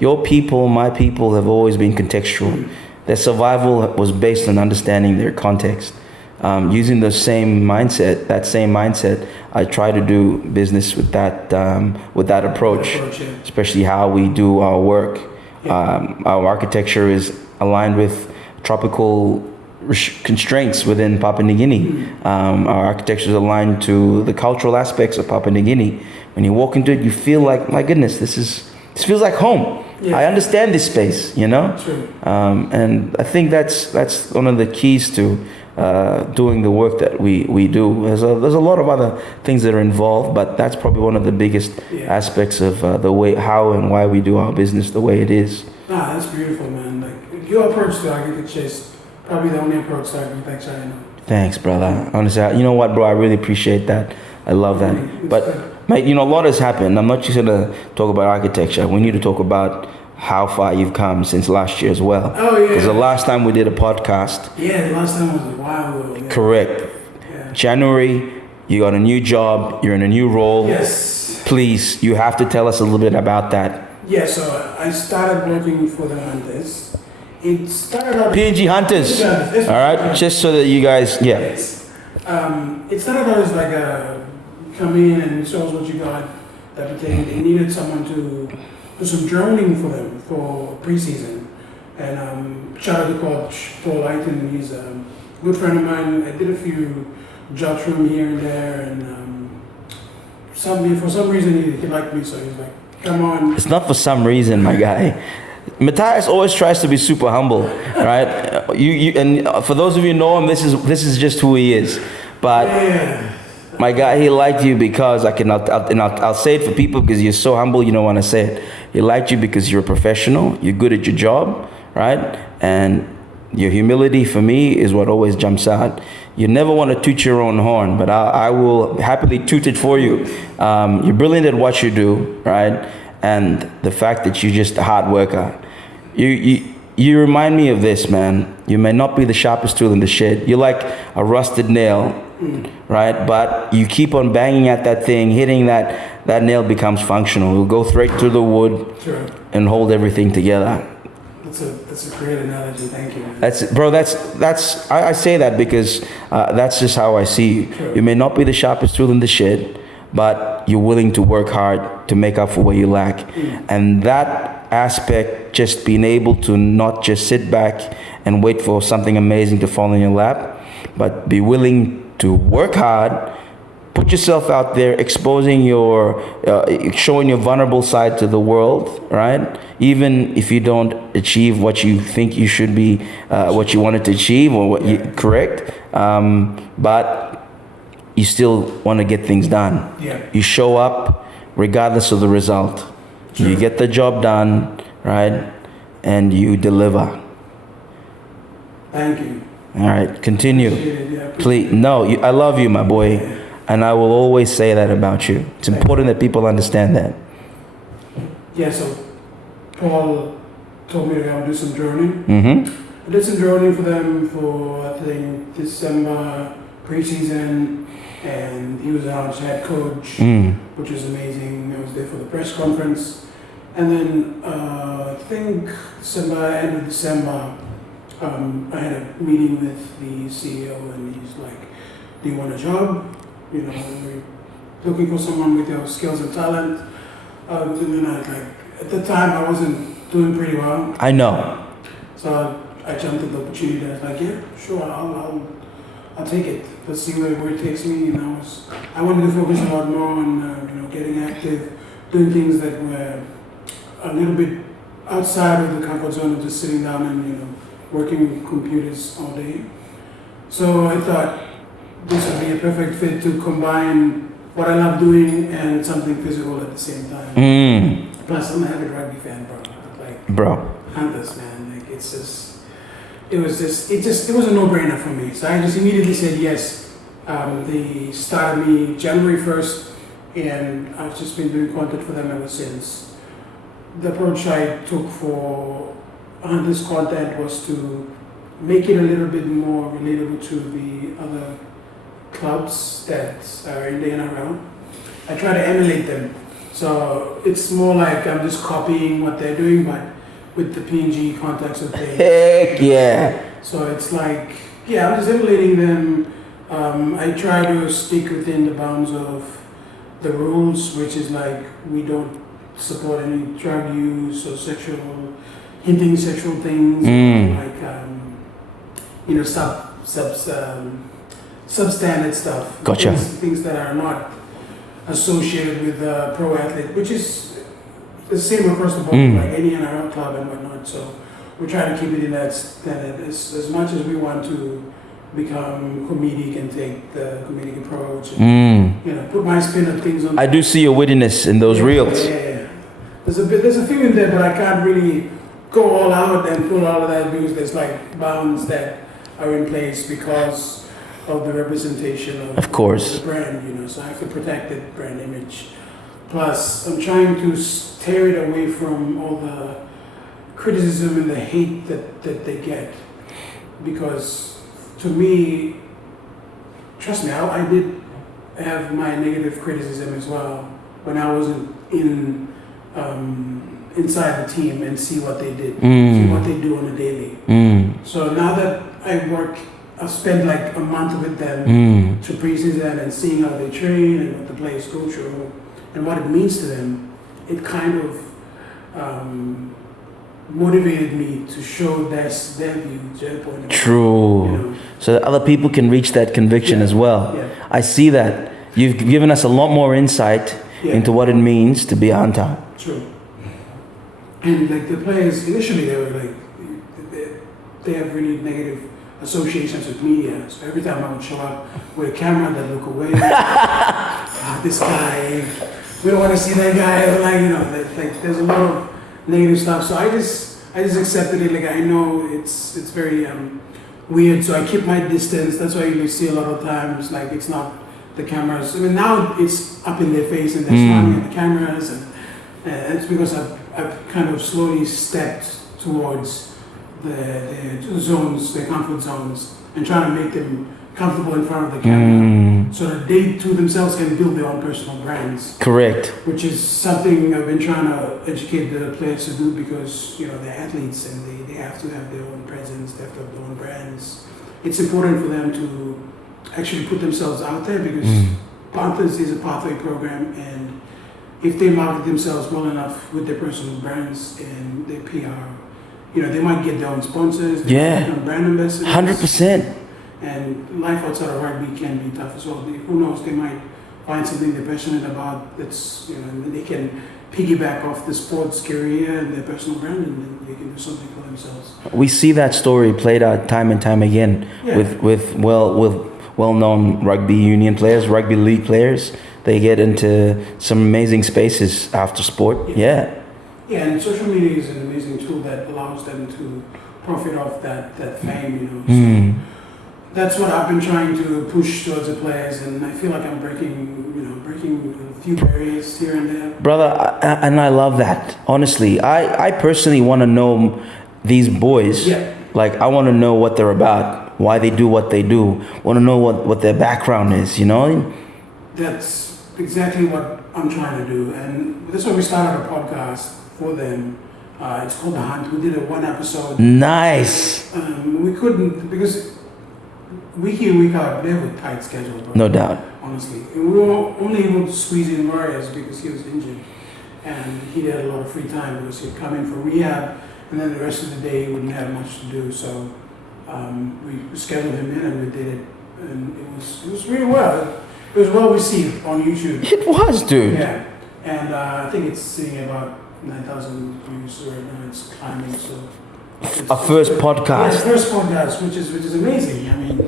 Your people, my people have always been contextual. Their survival was based on understanding their context. Using the same mindset, I try to do business with that approach, especially how we do our work. Our architecture is aligned with tropical constraints within Papua New Guinea. Our architecture is aligned to the cultural aspects of Papua New Guinea. When you walk into it, you feel like, my goodness, this feels like home. I understand this space, you know. And I think that's one of the keys to doing the work that we do. There's a lot of other things that are involved, but that's probably one of the biggest aspects of the way, how and why we do our business the way it is. Nah, that's beautiful, man. Like, your approach to architecture is probably the only approach to architecture I know. Thanks, brother. Honestly, you know what, bro? I really appreciate that. I love that. But, mate, you know, a lot has happened. I'm not just going to talk about architecture. We need to talk about how far you've come since last year as well. Oh, yeah. Because the last time we did a podcast. Yeah, the last time was a while ago. Yeah. Correct. Yeah. January, you got a new job. You're in a new role. Yes. Please, you have to tell us a little bit about that. Yeah, so I started working for the Hunters. It started out... PNG Hunters. All right, just so that you guys, Yes. It started out as like come in and show us what you got. That they needed someone to do some droning for them for preseason. And shout out to Coach Paul Lighton. He's a good friend of mine. I did a few jobs for him here and there, and for some reason he liked me, so he's like, come on. It's not for some reason, my guy. Matthias always tries to be super humble, right? And for those of you who know him, this is just who he is. But my guy, he liked you because I'll say it for people because you're so humble, you don't want to say it. He liked you because you're a professional, you're good at your job, right? And your humility for me is what always jumps out. You never want to toot your own horn, but I will happily toot it for you. You're brilliant at what you do, right? And the fact that you're just a hard worker. You remind me of this, man. You may not be the sharpest tool in the shed. You're like a rusted nail, right? But you keep on banging at that thing, hitting that nail becomes functional. It'll go straight through the wood and hold everything together. That's a great analogy. Thank you. I say that because that's just how I see you. Sure. You may not be the sharpest tool in the shed, but you're willing to work hard to make up for what you lack. And that aspect, just being able to not just sit back and wait for something amazing to fall in your lap, but be willing to work hard, put yourself out there, exposing showing your vulnerable side to the world, right? Even if you don't achieve what you think you should be, what you wanted to achieve or what you correct, but you still want to get things done. Yeah. You show up regardless of the result. Sure. You get the job done, right? And you deliver. Thank you. All right, continue. Yeah, Please, no, I love you, my boy. And I will always say that about you. It's important that people understand that. Yeah, so Paul told me to go do some droning. Mm-hmm. I did some droning for them for, I think, December preseason, and he was our head coach, which was amazing. I was there for the press conference. And then I think end of December, I had a meeting with the CEO, and he's like, do you want a job? You know, we're looking for someone with your skills and talent. And then at the time, I wasn't doing pretty well. I know. So I jumped at the opportunity. I was like, yeah, sure, I'll take it. Let's see where it takes me. And I wanted to focus a lot more on, getting active, doing things that were a little bit outside of the comfort zone of just sitting down and, working with computers all day. So I thought this would be a perfect fit to combine what I love doing and something physical at the same time. Plus, I'm a heavy rugby fan, bro. Hunters, man. Like, it's just, it was a no-brainer for me. So I just immediately said yes. They started me January 1st, and I've just been doing content for them ever since. The approach I took for this content was to make it a little bit more relatable to the other clubs that are in the NRL. I try to emulate them. So it's more like I'm just copying what they're doing, but with the PNG context of things. Heck yeah. So it's like, I'm just emulating them. I try to stick within the bounds of the rules, which is like we don't support any drug use or hinting sexual things, like substandard stuff. Gotcha. Things that are not associated with pro athlete, which is the same across the board, like any NRL club and whatnot. So we try to keep it in that standard as much as we want to become comedic and take the comedic approach and put my spin on things. I do see your wittiness in those reels. Yeah. There's a few in there, but I can't really go all out and pull all of that because there's like bounds that are in place because of the representation of course, the brand, so I have to protect the brand image. Plus, I'm trying to steer it away from all the criticism and the hate that they get, because to me, trust me, I did have my negative criticism as well when I wasn't inside the team and see what they did, see what they do on a daily. So now that I've spent like a month with them to preseason and seeing how they train and what the players go through and what it means to them, it kind of motivated me to show their view, their point of view. True. So that other people can reach that conviction as well. Yeah. I see that. You've given us a lot more insight into what it means to be on top. True. And like the players, initially they were like, they have really negative associations with media. So every time I would show up with a camera, they'd look away. This guy, we don't want to see that guy. Or like, like there's a lot of negative stuff. So I just accepted it. Like I know it's very weird. So I keep my distance. That's why you see a lot of times like it's not the cameras. I mean now it's up in their face and they're smiling at the cameras, and it's because I've kind of slowly stepped towards the zones, the comfort zones, and trying to make them comfortable in front of the camera, so that they too themselves can build their own personal brands. Correct. Which is something I've been trying to educate the players to do, because they're athletes and they have to have their own presence, they have to have their own brands. It's important for them to actually put themselves out there, because Panthers is a pathway program, and if they market themselves well enough with their personal brands and their PR, they might get their own sponsors, they might become brand ambassadors. 100%. And life outside of rugby can be tough as well. Who knows, they might find something they're passionate about that's, and they can piggyback off the sports career and their personal brand, and then they can do something for themselves. We see that story played out time and time again with well-known rugby union players, rugby league players. They get into some amazing spaces after sport. Yeah, and social media is an amazing tool that allows them to profit off that fame, So that's what I've been trying to push towards the players, and I feel like I'm breaking a few barriers here and there. Brother, and I love that. Honestly, I personally want to know these boys. Yeah. Like, I want to know what they're about, why they do what they do. Want to know what their background is, That's exactly what I'm trying to do, and that's why we started a podcast for them. It's called The Hunt. We did one episode. Nice. We couldn't, because week in, week out, they have a tight schedule. Bro. No doubt. Honestly. And we were only able to squeeze in Marius because he was injured. And he had a lot of free time because he'd come in for rehab, and then the rest of the day he wouldn't have much to do. So we scheduled him in and we did it. And it was really well. It was well received on YouTube. It was, dude. Yeah. And I think it's sitting about 9,000 views right now. It's climbing. So our first podcast. Yeah, first podcast, which is amazing. I mean,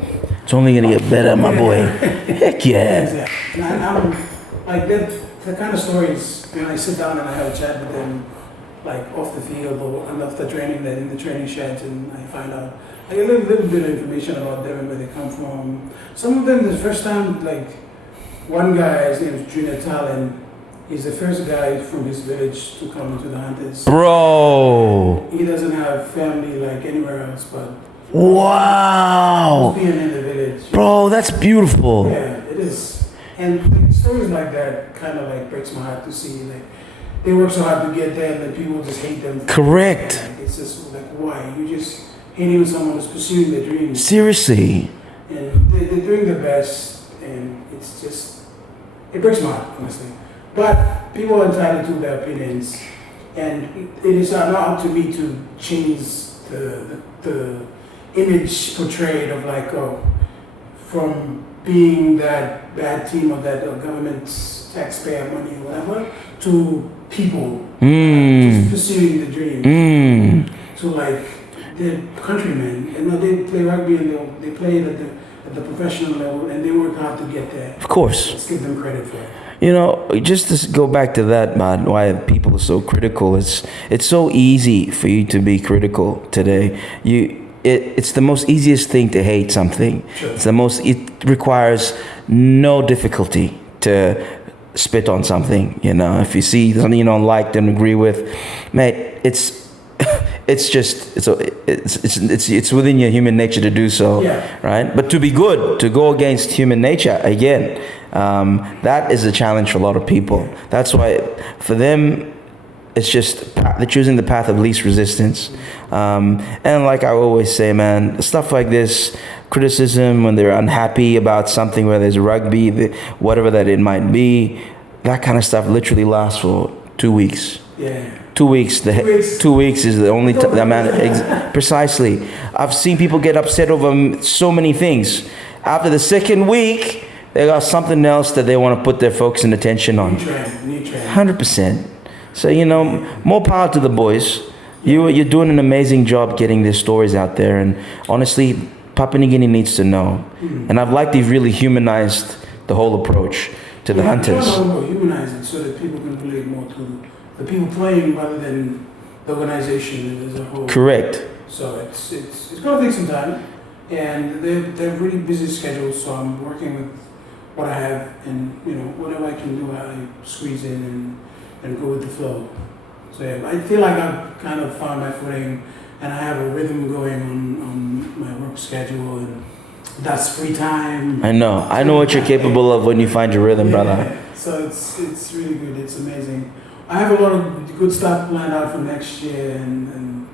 it's only gonna get better, my boy. Heck yeah. Exactly. And I'm like that. The kind of stories when I sit down and I have a chat with them, like off the field or off the training, that in the training sheds, and I find out like a little bit of information about them and where they come from. Some of them, the first time, like one guy, his name is Junior Talon. He's the first guy from his village to come into the Hunters. Bro! He doesn't have family like anywhere else, but wow! Being in the village. Bro, that's beautiful. Yeah, it is. And like, stories like that kind of like breaks my heart to see. Like they work so hard to get there, and then people just hate them. Correct. Like, it's just like, why? You just hating someone who's pursuing their dreams. Seriously. And they're doing their best, and it's just, it breaks my heart, honestly. But people are entitled to their opinions, and it is not up to me to change the image portrayed of like, from being that bad team or that government taxpayer money or whatever, to people just pursuing the dream, to like their countrymen. They play rugby and they play it at the professional level, and they work hard to get there. Of course. Let's give them credit for it. Just to go back to that, man, why people are so critical. It's so easy for you to be critical today. It's the most easiest thing to hate something. Sure. It requires no difficulty to spit on something. If you see something you don't like, don't agree with, mate, it's within your human nature to do so, right? But to be good, to go against human nature again, that is a challenge for a lot of people. That's why for them, it's just they're choosing the path of least resistance. And like I always say, man, stuff like this, criticism when they're unhappy about something, whether it's rugby, whatever that it might be, that kind of stuff literally lasts for 2 weeks. Yeah. 2 weeks. 2 weeks is the only the amount. Precisely. I've seen people get upset over so many things. After the second week, They got something else that they want to put their focus and attention on. New trend. 100%. So, you know, more power to the boys. You're doing an amazing job getting their stories out there. And honestly, Papua New Guinea needs to know. And I've liked you've really humanized the whole approach to the hunters. Humanize it so that people can relate more to the people playing rather than the organization as a whole. Correct. So it's going to take some time. And they're really busy schedules, so I'm working with what I have, and you know, whatever I can do, I squeeze in and go with the flow. So yeah, I feel like I've kind of found my footing, and I have a rhythm going on my work schedule, and that's free time. I know what you're capable of when you find your rhythm, brother. So it's really good. It's amazing. I have a lot of good stuff planned out for next year, and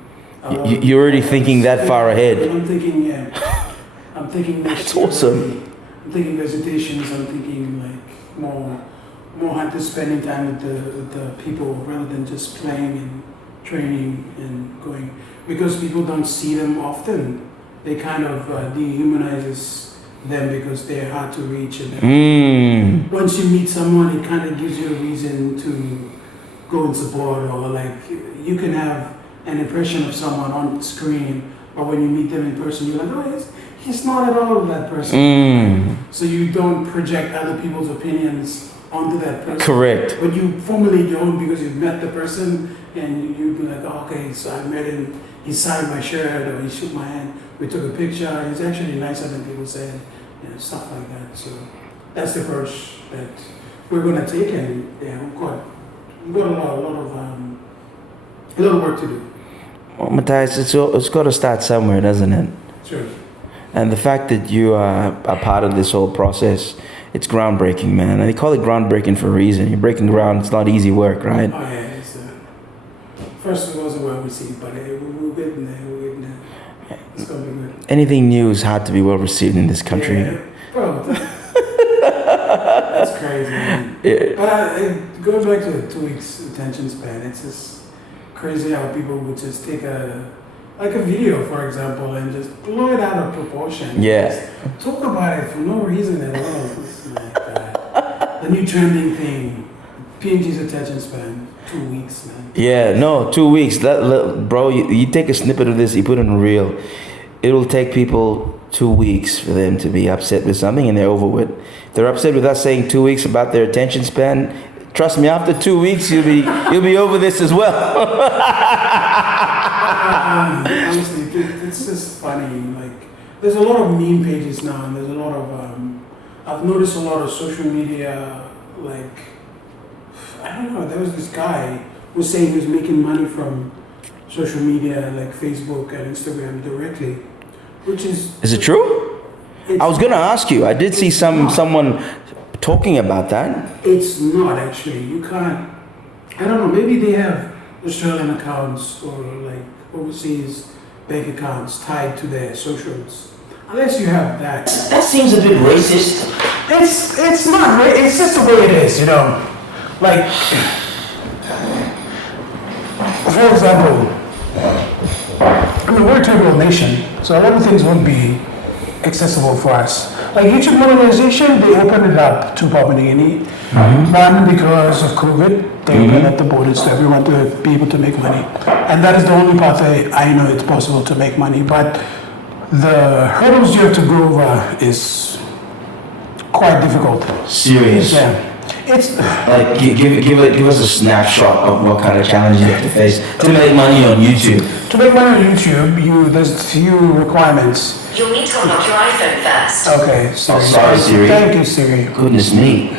you're already thinking that far ahead. I'm thinking, I'm thinking next That's year. awesome. I'm thinking visitations. I'm thinking like more hunters spending time with the people rather than just playing and training and going, because people don't see them often. They kind of dehumanizes them because they're hard to reach. And once you meet someone, it kind of gives you a reason to go and support, or like you can have an impression of someone on screen, but when you meet them in person, you're like, oh, he's not at all that person. So you don't project other people's opinions onto that person. Correct. But you formulate your own because you've met the person, and you'd be like, oh, okay, so I met him, he signed my shirt, or he shook my hand, we took a picture, he's actually nicer than people say, stuff like that. So that's the approach that we're going to take, and we've got a lot of work to do. Well, Matthias, it's got to start somewhere, doesn't it? Sure. And the fact that you are a part of this whole process, it's groundbreaking, man. And they call it groundbreaking for a reason. You're breaking ground. It's not easy work, right? Oh, yeah. First, it wasn't well received, but we're getting there. It's going to be good. Anything new is hard to be well received in this country. Yeah. Bro, that's crazy, man. Yeah. But going back to the 2 weeks attention span, it's just crazy how people would just take a video, for example, and just blow it out of proportion. Yeah. Just talk about it for no reason at all. It's like the new trending thing, PNG's attention span, 2 weeks, man. Yeah, no, 2 weeks. Bro, you take a snippet of this, you put it in reel. It will take people 2 weeks for them to be upset with something, and they're over with. If they're upset with us saying 2 weeks about their attention span, trust me, after 2 weeks, you'll be over this as well. Honestly, it's just funny. Like, there's a lot of meme pages now, and there's a lot of. I've noticed a lot of social media. Like, I don't know. There was this guy who was saying he was making money from social media, like Facebook and Instagram directly, which is. Is it true? I was gonna ask you. I did see someone talking about that. It's not actually. You can't. I don't know. Maybe they have Australian accounts or like overseas bank accounts tied to their socials. Unless you have that. That seems a bit racist. It's not. It's just the way it is, you know. Like, for example, I mean, we're a tribal nation, so a lot of things won't be accessible for us. Like YouTube monetization, they opened it up to Papua New Guinea. One, because of COVID, they opened up the borders to everyone to be able to make money. And that is the only path I know it's possible to make money. But the hurdles you have to go over is quite difficult. Serious. Yeah. It's like give us a snapshot of what kind of challenges you have to face to make money on YouTube. To make money on YouTube, there's a few requirements. You'll need to unlock your iPhone first. Okay, sorry. Oh, sorry, Siri. Thank you, Siri. Goodness me.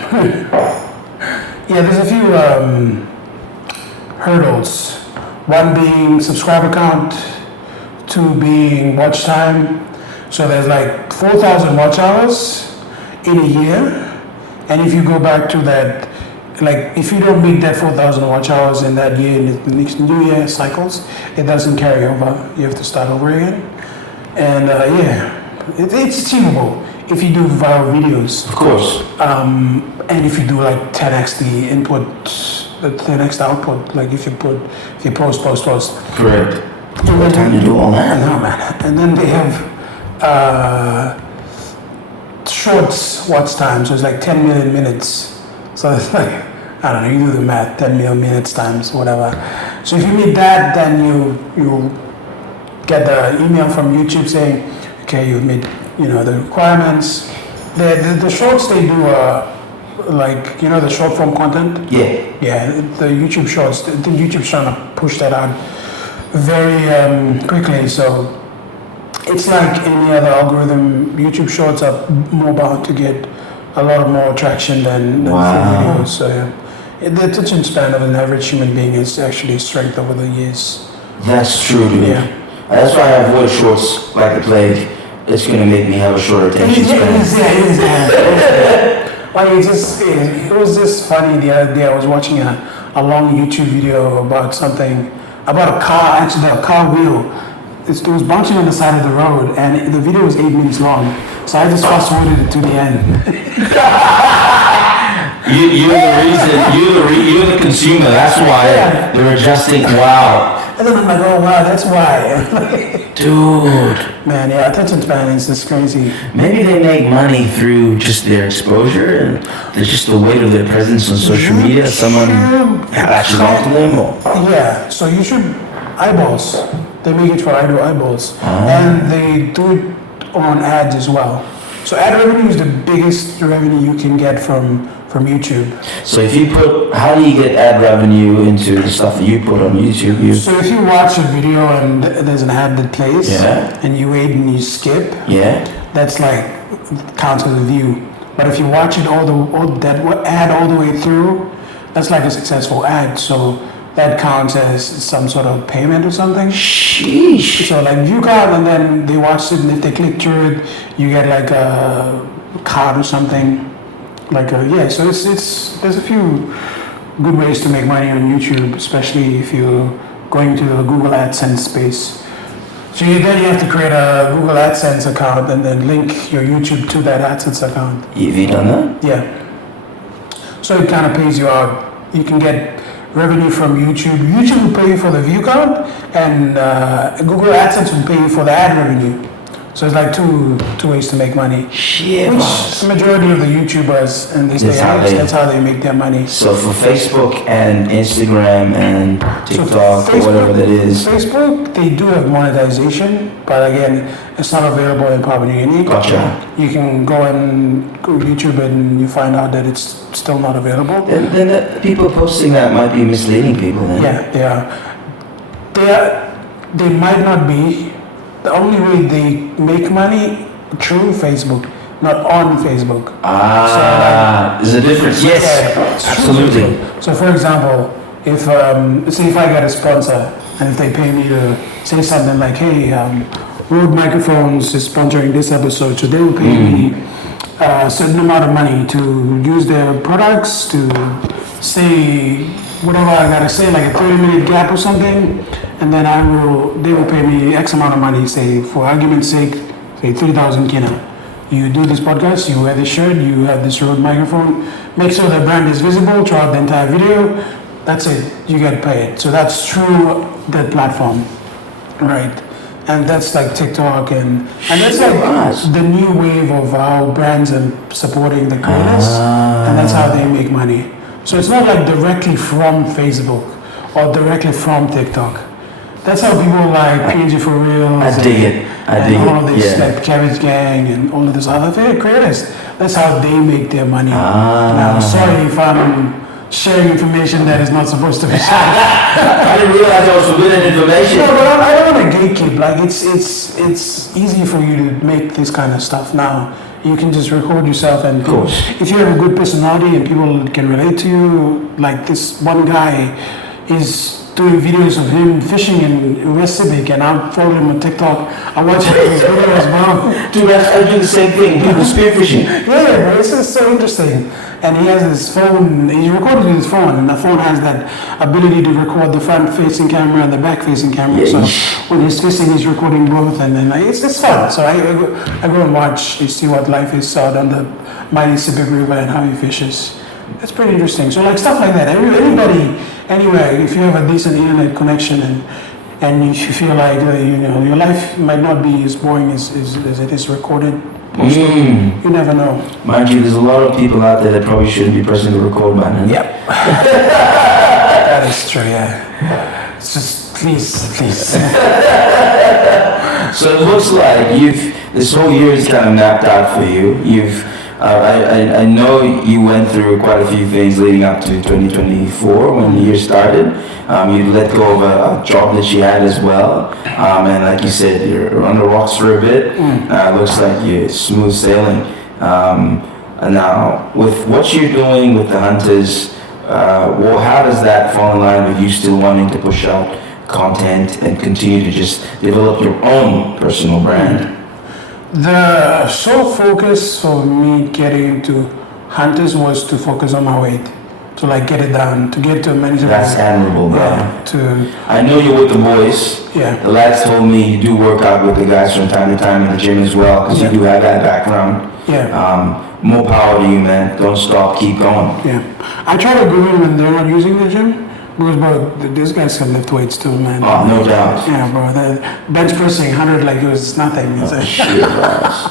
Yeah, there's a few hurdles. One being subscriber count, two being watch time. So there's like 4,000 watch hours in a year. And if you go back to that, like if you don't meet that 4,000 watch hours in that year, in the next new year cycles, it doesn't carry over. You have to start over again. And it's achievable if you do viral videos. Of course. And if you do like 10x the input, the 10x the output, like if you post. Correct. What time to do all that? I know, man. And then they have shorts watch time, so it's like 10 million minutes. So it's like, I don't know, you do the math, 10 million minutes times whatever. So if you meet that, then you get the email from YouTube saying, okay, you meet, the requirements. The shorts they do are like, the short form content. Yeah. Yeah, the YouTube shorts, the YouTube's trying to push that out very quickly. So it's like any other algorithm. YouTube shorts are more bound to get a lot of more traction than full videos. So yeah, the attention span of an average human being is actually strength over the years. That's true, dude. Yeah. That's why I avoid shorts like the plague. It's gonna make me have a shorter attention span. Like it was just funny the other day. I was watching a long YouTube video about a car, actually a car wheel. It was bouncing on the side of the road, and the video was 8 minutes long. So I just fast forwarded it to the end. You're the reason. You're the consumer. That's why they're adjusting. Wow. And then I'm like, oh wow, that's why. Dude. Man, yeah, attention span is just crazy. Maybe they make money through just their exposure and just the weight of their presence on social media. Someone latches onto them. Yeah, so YouTube eyeballs. They make it for eyeballs. And they do it on ads as well. So ad revenue is the biggest revenue you can get from YouTube. So if you how do you get ad revenue into the stuff that you put on YouTube? So if you watch a video and there's an ad that plays, and you wait and you skip, that's like counts as a view. But if you watch it that ad all the way through, that's like a successful ad. So that counts as some sort of payment or something. Sheesh. So like view count, and then they watch it, and if they click through it, you get like a card or something. So there's a few good ways to make money on YouTube, especially if you're going to the Google AdSense space. So then you have to create a Google AdSense account and then link your YouTube to that AdSense account. Have you done that? Yeah. So it kind of pays you out. You can get revenue from YouTube. YouTube will pay you for the view count, and Google AdSense will pay you for the ad revenue. So it's like two ways to make money. Shit. Which the majority of the YouTubers in this day and age, that's how they make their money. So for Facebook and Instagram and TikTok or whatever that is. Facebook, they do have monetization, but again, it's not available in Papua New Guinea. Gotcha. You can go on YouTube and you find out that it's still not available. Then the people posting that might be misleading people then. Yeah, they are. They might not be. The only way they make money through Facebook, not on Facebook. There's a difference. Yes, absolutely. So for example, if say if I get a sponsor and if they pay me to say something like, hey, Rode Microphones is sponsoring this episode, so they will pay me a certain amount of money to use their products, to say whatever I gotta say, like a 30-minute gap or something, and then they will pay me X amount of money, say for argument's sake, say 3,000 kina. You do this podcast, you wear this shirt, you have this Rode microphone, make sure the brand is visible throughout the entire video, that's it, you get paid. So that's through that platform, right? And that's like TikTok and that's like the new wave of how brands are supporting the creators, and that's how they make money. So it's not like directly from Facebook or directly from TikTok. That's how people like PNG for Real. I dig it. All of this like Cabbage Gang and all of this other creators. That's how they make their money. Now, sorry if I'm sharing information that is not supposed to be shared. I didn't realize that was forbidden information. No, but I don't want to gatekeep. Like it's easy for you to make this kind of stuff now. You can just record yourself, and if you have a good personality and people can relate to you, like this one guy is doing videos of him fishing in West Civic, and I follow him on TikTok. I watch his videos as well. Dude, I do the same thing. People spearfishing. Yeah, bro, it's just so interesting. And he has his phone, he's recorded with his phone, and the phone has that ability to record the front-facing camera and the back-facing camera. So when he's fishing, he's recording both, and then it's just fun. So I go and watch, you see what life is out on the mighty Civic River and how he fishes. It's pretty interesting. So like stuff like that. Anybody, anywhere, if you have a decent internet connection and you feel like your life might not be as boring as it is recorded, You never know. Mind you, there's a lot of people out there that probably shouldn't be pressing the record button. Yep. That is true, yeah. It's just, please. So it looks like this whole year is kind of mapped out for you. I know you went through quite a few things leading up to 2024 when the year started. You let go of a job that you had as well. And like you said, you're on the rocks for a bit. Looks like you're smooth sailing. And now, with what you're doing with the Hunters, how does that fall in line with you still wanting to push out content and continue to just develop your own personal brand? The sole focus for me getting into Hunters was to focus on my weight, to like get it down, to get to a manageable. That's admirable, bro. Yeah, I know you're with the boys. Yeah. The lads told me you do work out with the guys from time to time in the gym as well, because you do have that background. Yeah. More power to you, man. Don't stop. Keep going. Yeah. I try to go in when they're not using the gym. Because, bro, these guys can lift weights too, man. Oh, no doubt. Yeah, bro. Bench pressing 100 like it was nothing. It's like, Shit, guys.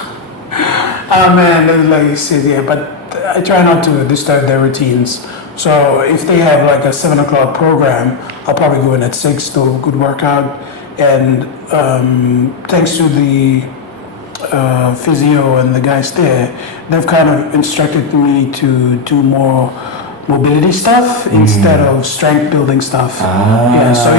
oh, man, like you said, yeah. But I try not to disturb their routines. So if they have like a 7 o'clock program, I'll probably go in at 6, do a good workout. And thanks to the physio and the guys there, they've kind of instructed me to do more mobility stuff instead of strength building stuff. Yeah, so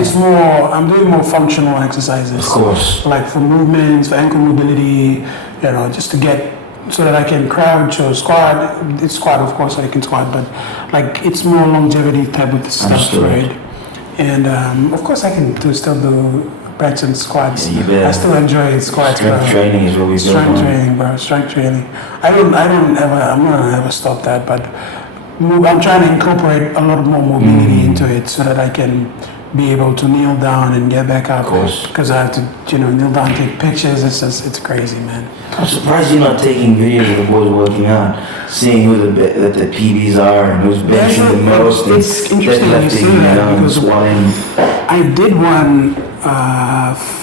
it's more, I'm doing more functional exercises. Of course. Like for movements, for ankle mobility, just to get, so that I can crouch or squat. It's squat, of course, I can squat, but like it's more longevity type of stuff, Understood. right? And of course I can still do bench and squats. Yeah, you bet. I still enjoy squats. Strength training is what we do. Strength training, bro. Strength training. I'm gonna never stop that, but I'm trying to incorporate a lot more mobility into it so that I can be able to kneel down and get back up. Of course. Because I have to, kneel down, take pictures. It's crazy, man. I'm surprised you're not taking videos of the boys working out, seeing who the PBs are and who's benching the most and It's interesting you say deadlifting, that because squatting. I did one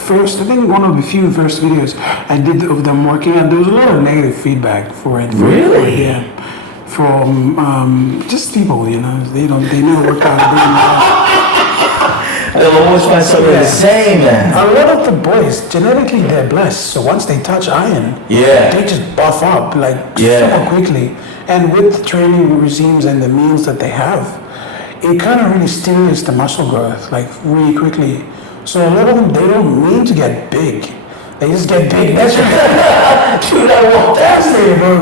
first. I think one of the few first videos I did of them working out. There was a lot of negative feedback for it. Really? Yeah. From just people, they never work out. They'll always find something to say, man. A lot of the boys, genetically, they're blessed. So once they touch iron, they just buff up super quickly. And with the training regimes and the meals that they have, it kind of really stimulates the muscle growth, like really quickly. So a lot of them, they don't mean to get big. They just get big. That's right. Dude, I walked past there, bro.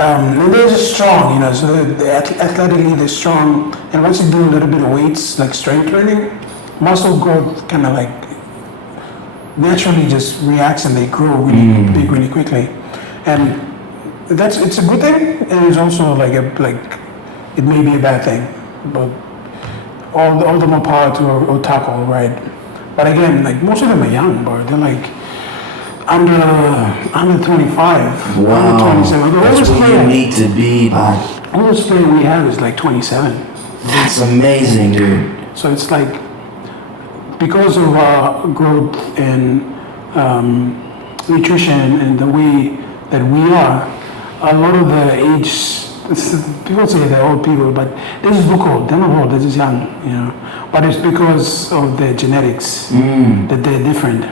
And they're just strong, so they're athletically they're strong. And once you do a little bit of weights, like strength training, muscle growth kind of like naturally just reacts and they grow really big really quickly. And it's a good thing, and it's also like it may be a bad thing, but all the more power to Otaku, right? But again, like most of them are young, bro. They're like under 25, under 27. That's where you need to be, man. The oldest player we have is like 27. That's amazing, dude. So it's like, because of our growth and nutrition and the way that we are, a lot of the age, people say they're old people, but they just look old. They're not old, they're just young, But it's because of their genetics that they're different.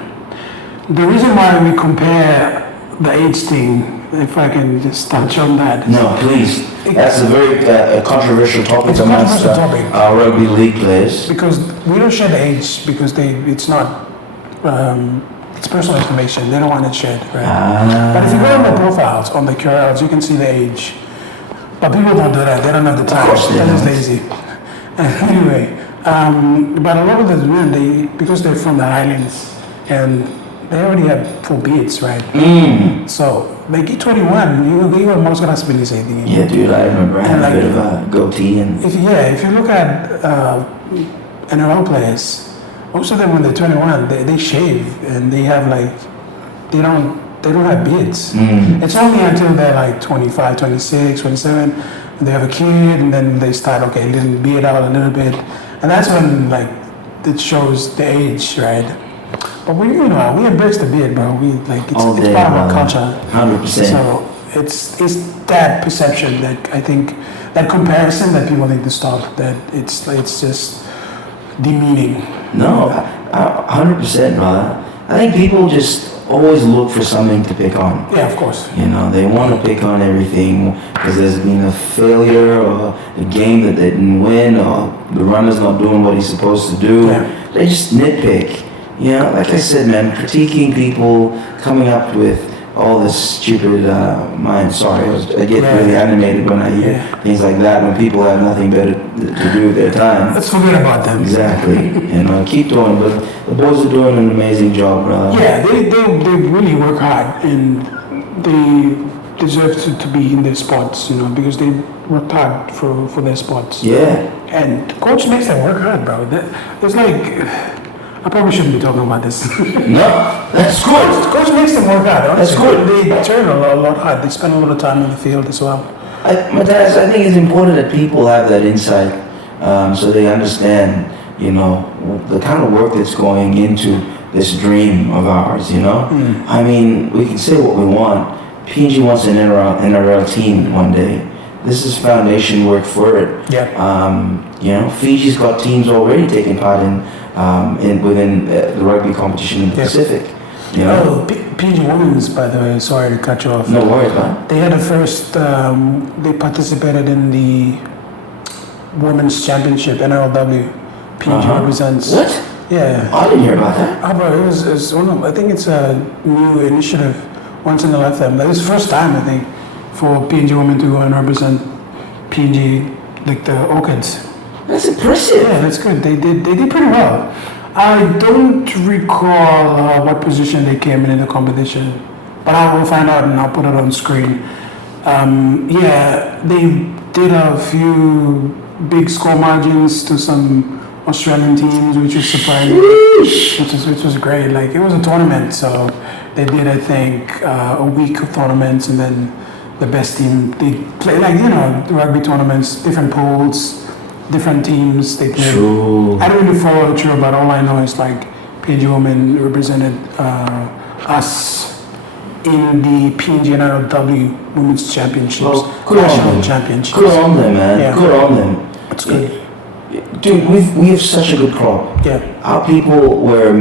The reason why we compare the age thing, if I can just touch on that. No, please. That's a very controversial topic It's a amongst controversial topic. rugby league players. Because we don't share the age because it's not, it's personal information. They don't want it shared, right? But if you go on the profiles, on the QRLs, you can see the age. But people don't do that. They don't have the time. They're just lazy. Anyway, but a lot of the men, because they're from the islands and they already have full beards, right? So, like, at 21, you were most gonna spend the same thing. Yeah, dude, I remember I had a bit of a goatee. And if you look at NRL players, most of them when they're 21, they shave and they have they don't have beards. It's only until they're like 25, 26, 27, and they have a kid and then they start, letting beard out a little bit. And that's when, it shows the age, right? But we embrace the beard, bro. We like All it's day, part of our brother. culture. 100%. So it's that perception that I think, that comparison that people need to stop. That it's just demeaning. No, 100%, brother. I think people just always look for something to pick on. Yeah, of course. You know, they want to pick on everything because there's been a failure or a game that they didn't win or the runner's not doing what he's supposed to do. Yeah. They just nitpick. You know, like I said, man, critiquing people, coming up with all this stupid I get really animated when I hear things like that, when people have nothing better to do with their time. Let's forget about them. Exactly. You know, keep doing, but the boys are doing an amazing job, brother. Yeah, they really work hard, and they deserve to be in their sports, you know, because they worked hard for their sports. Yeah. And coach makes them work hard, bro. It's like, I probably shouldn't be talking about this. No, that's good. Coach makes them work hard. Honestly. That's good. They turn a lot hard. They spend a lot of time in the field as well. Matthias, I think it's important that people have that insight, so they understand, you know, the kind of work that's going into this dream of ours, you know? I mean, we can say what we want. PNG wants an NRL team one day. This is foundation work for it. Yeah. You know, Fiji's got teams already taking part within the rugby competition in the Pacific. You know? Oh, PNG Women's, by the way, sorry to cut you off. No worries, man. They had the first, they participated in the Women's Championship, NRLW. PNG represents. What? Yeah. I didn't hear about that. Oh, bro, it's one of, I think it's a new initiative, once in a lifetime. That was the first time, I think, for PNG women to go and represent PNG, like the Orchids. That's impressive. Yeah, that's good. They did pretty well. I don't recall what position they came in the competition, but I will find out and I'll put it on screen. Yeah, they did a few big score margins to some Australian teams, which was surprising, which was great. Like, it was a tournament, so they did, I think, a week of tournaments, and then the best team, they play, like, you know, rugby tournaments, different pools, different teams. They played. True. I don't really follow the tour, but all I know is like PNG women represented us in the PNG NRLW Women's Championships, Well, good on national them. championships. Good on them, man. Yeah. Good on them. It's good. Dude, we have such a good crop. Yeah. Our people were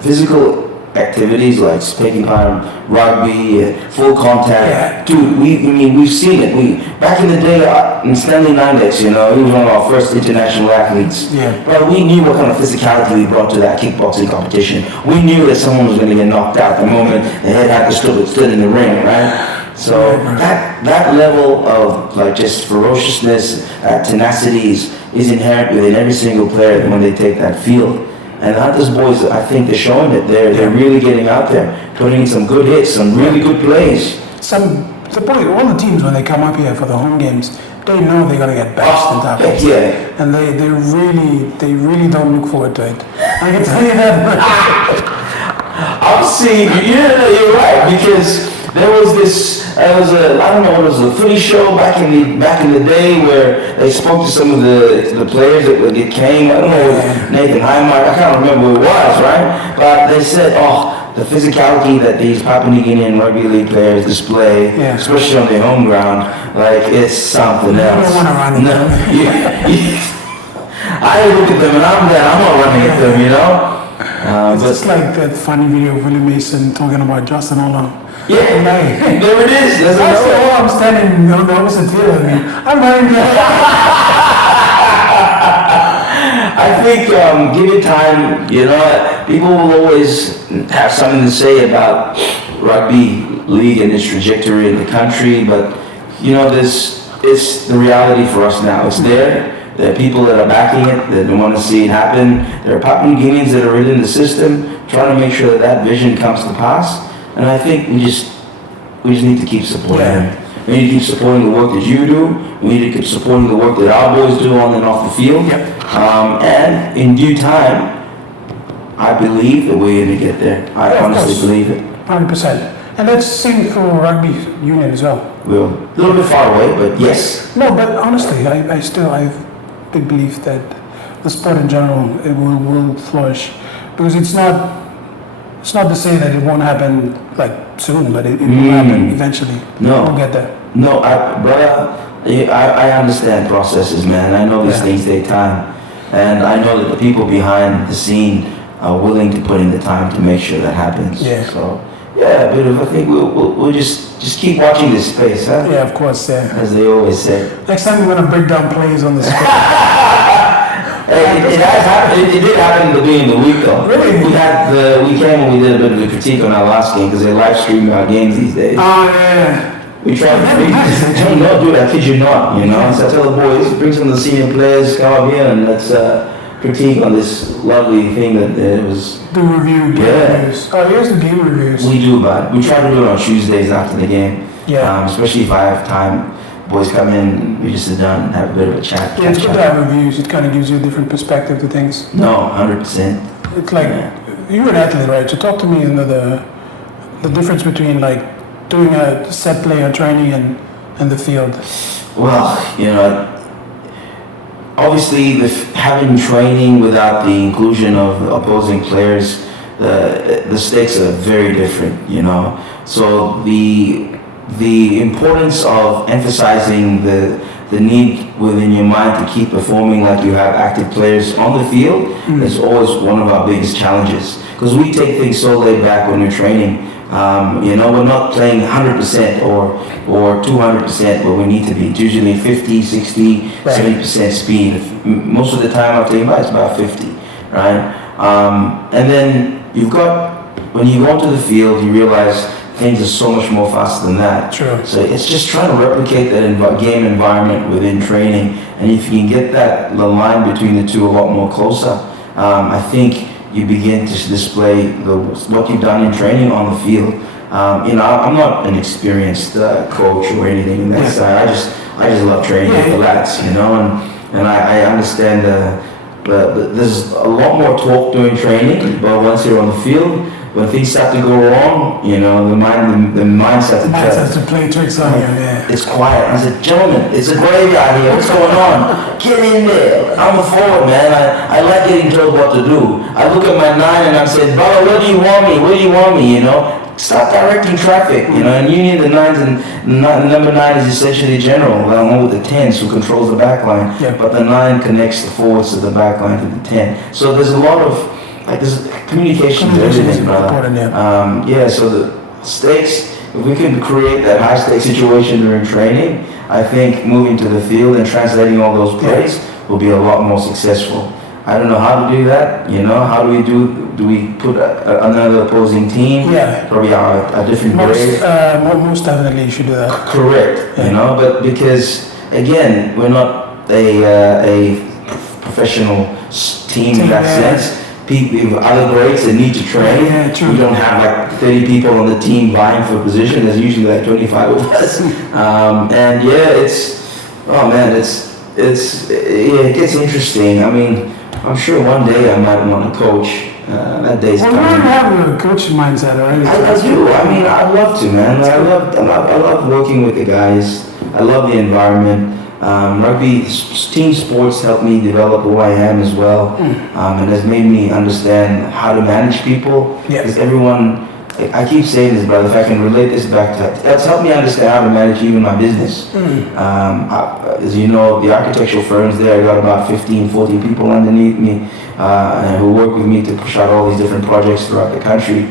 physical activities like taking part in rugby, full contact. Dude, we've seen it. Back in the day, in Stanley Nindex, you know, he was one of our first international athletes. Yeah. Well, we knew what kind of physicality we brought to that kickboxing competition. We knew that someone was going to get knocked out the moment the head had stood in the ring, right? So that level of like just ferociousness, tenacity is inherent within every single player when they take that field. And the Hunters boys, I think they're showing it. They're really getting out there, putting in some good hits, some really good plays. All the teams, when they come up here for the home games, they know they're gonna get bashed and tackled. Yeah. And they really don't look forward to it. I can tell you that. I'm seeing, you're right, because there was I don't know, it was a footy show back in the day where they spoke to some of the players that came. I don't know, Nathan Highmark, I can't remember who it was, right? But they said, the physicality that these Papua New Guinean rugby league players display, especially on their home ground, like it's something else. You don't want to run into them. I look at them and I'm not running at them, you know? It's just like that funny video of Willie Mason talking about Justin Olam. Yeah, there it is. There's another I'm standing on the opposite field of me. I'm running. I think give it time. You know, people will always have something to say about rugby league and its trajectory in the country, but you know, it's the reality for us now. It's there. There are people that are backing it, that want to see it happen. There are Papua New Guineans that are within the system, trying to make sure that vision comes to pass. And I think we just need to keep supporting them. We need to keep supporting the work that you do. We need to keep supporting the work that our boys do on and off the field. And in due time, I believe that we're going to get there. I honestly believe it. 100%. And that's the same for rugby union as well. We're a little bit far away, but yes. No, but honestly, I have big belief that the sport in general, it will flourish because it's not to say that it won't happen like soon, but it will happen eventually. No. We'll get there. No, brother, I understand processes, man. I know these things take time, and I know that the people behind the scene are willing to put in the time to make sure that happens. Yeah. So, yeah, but I think we'll just keep watching this space, huh? Yeah, of course, yeah. As they always say. Next time we're gonna break down plays on the screen. Hey, it has happened. It did happen at the beginning of the week, though. Really? We came and we did a bit of a critique on our last game because they live stream our games these days. Oh yeah. We tried to no, dude, I kid you not, you know. So I tell the boys, bring some of the senior players, come up here and let's critique on this lovely thing that it was. Do review, game reviews. Oh, here's the game reviews. We do, but we try to do it on Tuesdays after the game. Yeah. Especially if I have time. Boys come in, we just sit down and have a bit of a chat. Yeah, it's good to have reviews. It kind of gives you a different perspective to things. No, 100%. It's like, you're an athlete, right? So talk to me about the difference between like doing a set play or training and the field. Well, you know, obviously having training without the inclusion of opposing players, the stakes are very different, you know. So the importance of emphasizing the need within your mind to keep performing like you have active players on the field is always one of our biggest challenges, because we take things so laid back when we're training. You know, we're not playing 100% or 200% where we need to be. It's usually 50, 60, 70% speed. Most of the time after game it's about 50, right? And then when you go onto the field, you realize things are so much more faster than that. True. So it's just trying to replicate that game environment within training. And if you can get the line between the two a lot more closer, I think you begin to display what you've done in training on the field. You know, I'm not an experienced coach or anything in that side. I just love training with the lads, you know, and I understand there's a lot more talk during training, but once you're on the field, when things start to go wrong, you know, the mind starts to Starts to play tricks on you, yeah. It's quiet. I said, gentlemen, it's a graveyard here. What's going on? Get in there. I'm a forward, man. I like getting told what to do. I look at my 9 and I said, brother, where do you want me? Where do you want me? You know, stop directing traffic. You know, and you need the 9s, and number 9 is essentially general, along with the 10s who controls the back line. Yeah. But the 9 connects the forwards to the back line to the 10. So there's a lot of there's communication to everything, brother. Important, yeah. So the stakes, if we can create that high stakes situation during training, I think moving to the field and translating all those plays will be a lot more successful. I don't know how to do that, you know, how do we put another opposing team? Yeah. Probably a different grade. Most definitely you should do that. Correct, you know, but because, again, we're not a professional team in that sense. People, other grades that need to train. Yeah, true. We don't have like 30 people on the team vying for a position. There's usually like 25 of us. And yeah, it gets interesting. I mean, I'm sure one day I might want to coach. That day's Well, coming. you have a coaching mindset already. I do. I mean, I love to, man. I love working with the guys. I love the environment. Rugby, team sports helped me develop who I am as well, and has made me understand how to manage people. Because everyone, I keep saying this, but if I can relate this back to, it's helped me understand how to manage even my business. As you know, the architectural firms there, I got about 15, 14 people underneath me who work with me to push out all these different projects throughout the country.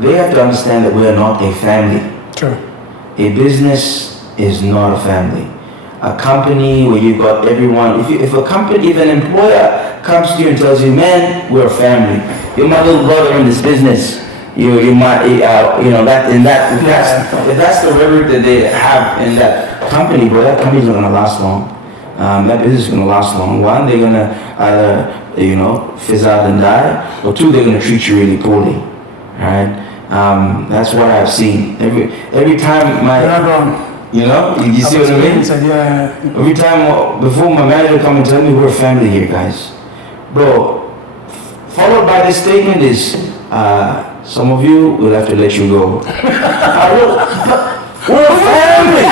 They have to understand that we are not a family. True. A business is not a family. A company where you've got everyone, if an employer comes to you and tells you, man, we're a family, you're my little brother in this business, you're my, if that's the rhetoric that they have in that company, bro, that company's not gonna last long. That business is gonna last long. One, they're gonna either, fizz out and die, or two, they're gonna treat you really poorly, right? That's what I've seen. Every time you see what I mean? Every time before my manager come and tell me we're a family here, guys. Bro, followed by this statement is, some of you will have to let you go. We're a family!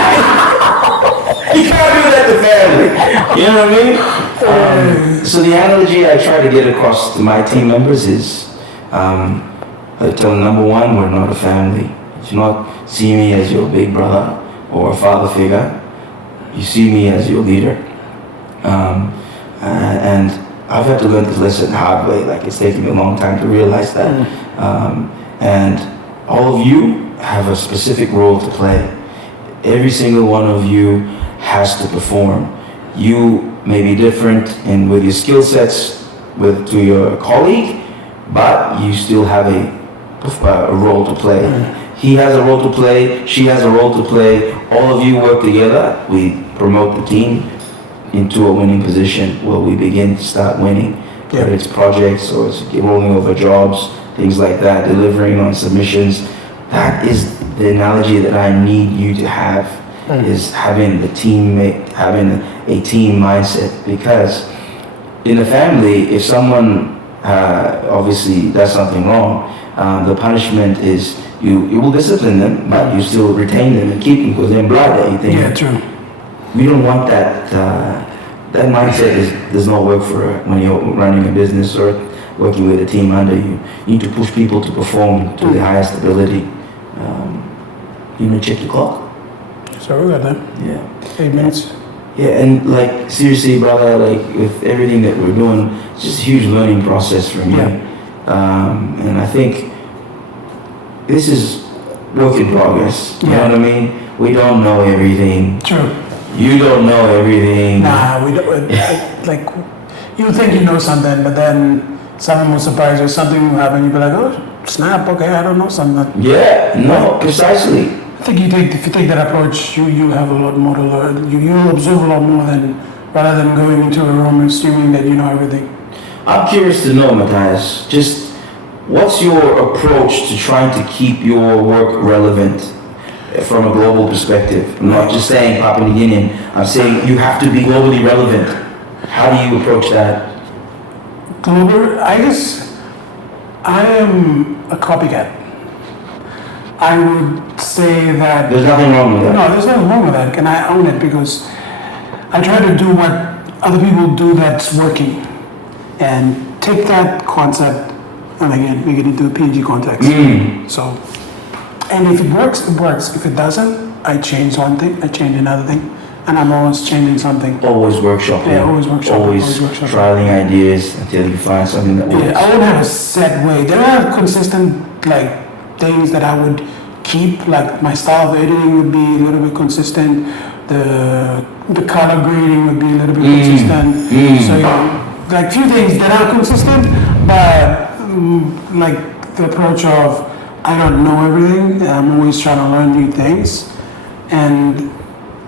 You can't do that to family. You know what I mean? So the analogy I try to get across to my team members is, I tell them, number one, we're not a family. You do not see me as your big brother or a father figure. You see me as your leader. And I've had to learn this lesson the hard way. Like, it's taken me a long time to realize that. And all of you have a specific role to play. Every single one of you has to perform. You may be different in with your skill sets to your colleague, but you still have a role to play. He has a role to play, she has a role to play. All of you work together. We promote the team into a winning position where we begin to start winning. Whether it's projects or it's rolling over jobs, things like that, delivering on submissions. That is the analogy that I need you to have, is having a team mindset. Because in a family, if someone obviously does something wrong, the punishment is you will discipline them, but you still retain them and keep them because they're in blood that you think. Yeah, true. We don't want that. That mindset does not work for when you're running a business or working with a team under you. You need to push people to perform to the highest ability. Check the clock. So we got that. Yeah. 8 minutes. Yeah, and like seriously, brother, like with everything that we're doing, it's just a huge learning process for me. And I think this is work in progress. You know what I mean? We don't know everything. True. You don't know everything. Nah, we don't. Like, you think you know something, but then something will surprise you, something will happen, you'll be like, oh, snap, okay, I don't know something. Yeah, no, precisely. I think if you take that approach, you have a lot more to learn. You observe a lot more rather than going into a room and assuming that you know everything. I'm curious to know, Matthias, just what's your approach to trying to keep your work relevant from a global perspective? I'm not just saying Papua New Guinean, I'm saying you have to be globally relevant. How do you approach that? Global, I guess I am a copycat. I would say that... There's nothing wrong with that. No, there's nothing wrong with that. And I own it because I try to do what other people do that's working. And take that concept and again, make it into a PNG context. So, and if it works, it works. If it doesn't, I change one thing, I change another thing. And I'm always changing something. Always workshopping. Yeah, always workshopping. Always workshopping. trialing ideas until you find something that works. Yeah, I wouldn't have a set way. There are consistent things that I would keep. Like my style of editing would be a little bit consistent. The color grading would be a little bit consistent. So few things that are consistent, but the approach of I don't know everything. I'm always trying to learn new things, and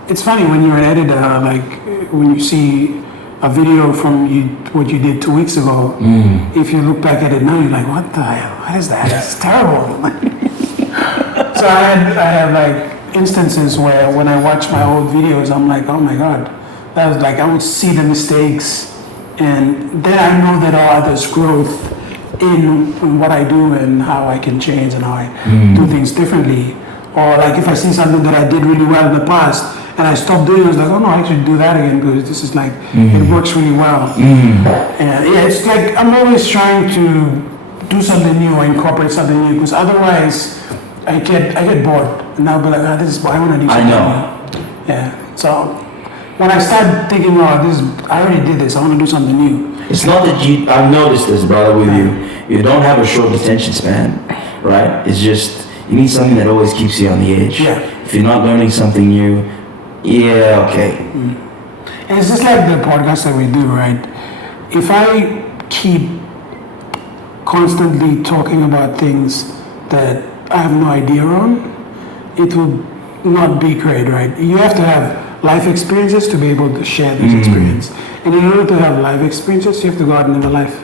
it's funny when you're an editor, when you see a video from what you did 2 weeks ago, if you look back at it now, you're like, what the hell? What is that? It's terrible. So I have instances where when I watch my old videos, I'm like, oh my God. That was I would see the mistakes, and then I know that there's growth in what I do and how I can change and how I do things differently. Or if I see something that I did really well in the past, and I stopped doing it, I was like, oh no, I should do that again because this is it works really well. And it's I'm always trying to do something new or incorporate something new because otherwise I get bored. And I'll be like, this is what I want to do. I know. New. Yeah. So when I start thinking, I already did this, I want to do something new. It's not that I've noticed this, brother, with you. You don't have a short attention span, right? It's just, you need something that always keeps you on the edge. Yeah. If you're not learning something new, okay. And it's just like the podcast that we do, right? If I keep constantly talking about things that I have no idea on, it will not be great, right? You have to have life experiences to be able to share this experience. And in order to have life experiences, you have to go out and live a life.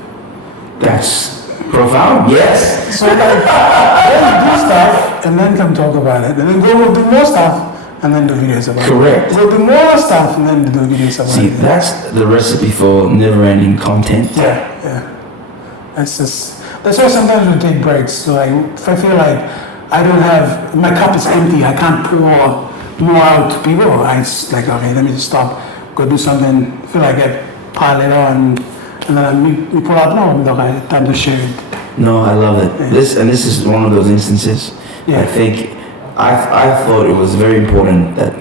That's profound, yes. So go do stuff and then come talk about it. And then go do more stuff and then do videos about Correct. it. Go do more stuff and then do videos about it. See, that's the recipe for never-ending content. Yeah. That's why sometimes we take breaks. So if I feel like I don't have, my cup is empty, I can't pour more out to people, I just okay, let me just stop, go do something, feel like pile it on, and then we pull out, no, okay, time to share it. No, I love it. Yeah. This is one of those instances. Yeah. I think I thought it was very important that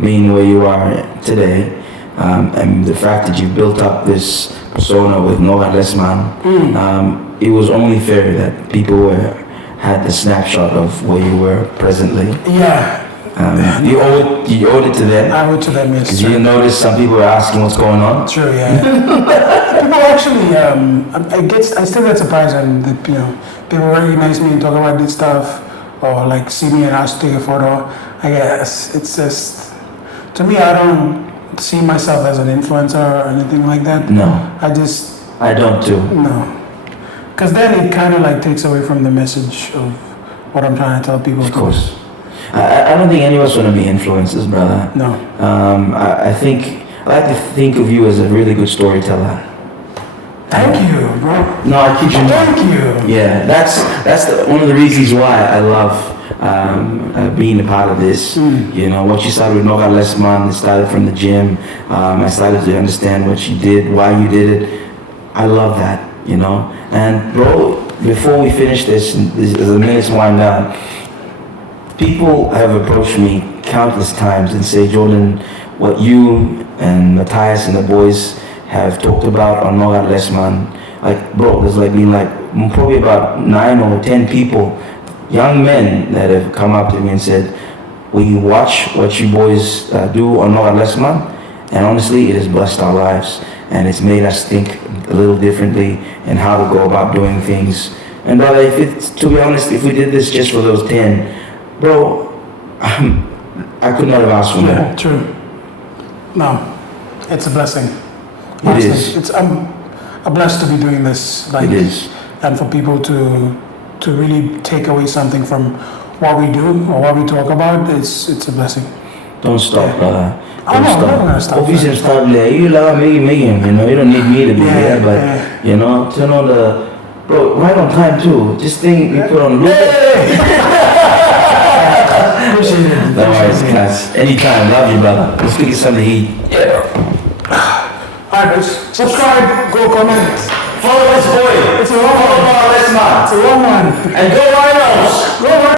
being where you are today, and the fact that you built up this persona with Noah Lesman, it was only fair that people had the snapshot of where you were presently. Yeah. You owed it to them. I owe it to them, yes. Because you noticed some people were asking what's going on. True, yeah. People actually, I still get surprised when people recognize me and talk about this stuff, or like see me and ask to take a photo. I guess it's just, to me, I don't see myself as an influencer or anything like that. No, I don't too. No. Because then it kind of like takes away from the message of what I'm trying to tell people. Of course. I don't think any of us want to be influencers, brother. No. I like to think of you as a really good storyteller. Thank you, bro. No, I kid you not. Thank you. Yeah, that's one of the reasons why I love being a part of this. You know, what you started with Noga Lesman, it started from the gym. I started to understand what you did, why you did it. I love that, you know. And bro, before we finish this, as the minutes wind down, people have approached me countless times and say, Jordan, what you and Matthias and the boys have talked about on Noga Lesman, like, bro, there's like been like probably about 9 or 10 people, young men, that have come up to me and said, we watch what you boys do on Noga Lesman, and honestly, it has blessed our lives, and it's made us think a little differently and how to go about doing things. And brother, to be honest, if we did this just for those 10, bro, I could not have asked for more. Yeah, true. No, it's a blessing. It is. I'm blessed to be doing this. Like, It is. And for people to really take away something from what we do or what we talk about, it's a blessing. Don't stop, brother. I'm Don't not gonna stop. Obviously, stop there. You love me, you know, you don't need me to be Yeah, there, but, yeah. you know, turn on the, bro, right on time too. This thing we put on loop. Appreciate it. No worries, guys. Anytime. Love you, brother. Let's get something to eat. Alright, guys. Subscribe, go comment. Follow this boy. It's a long one. Follow Let's It's a long one. And go Rhinos. Go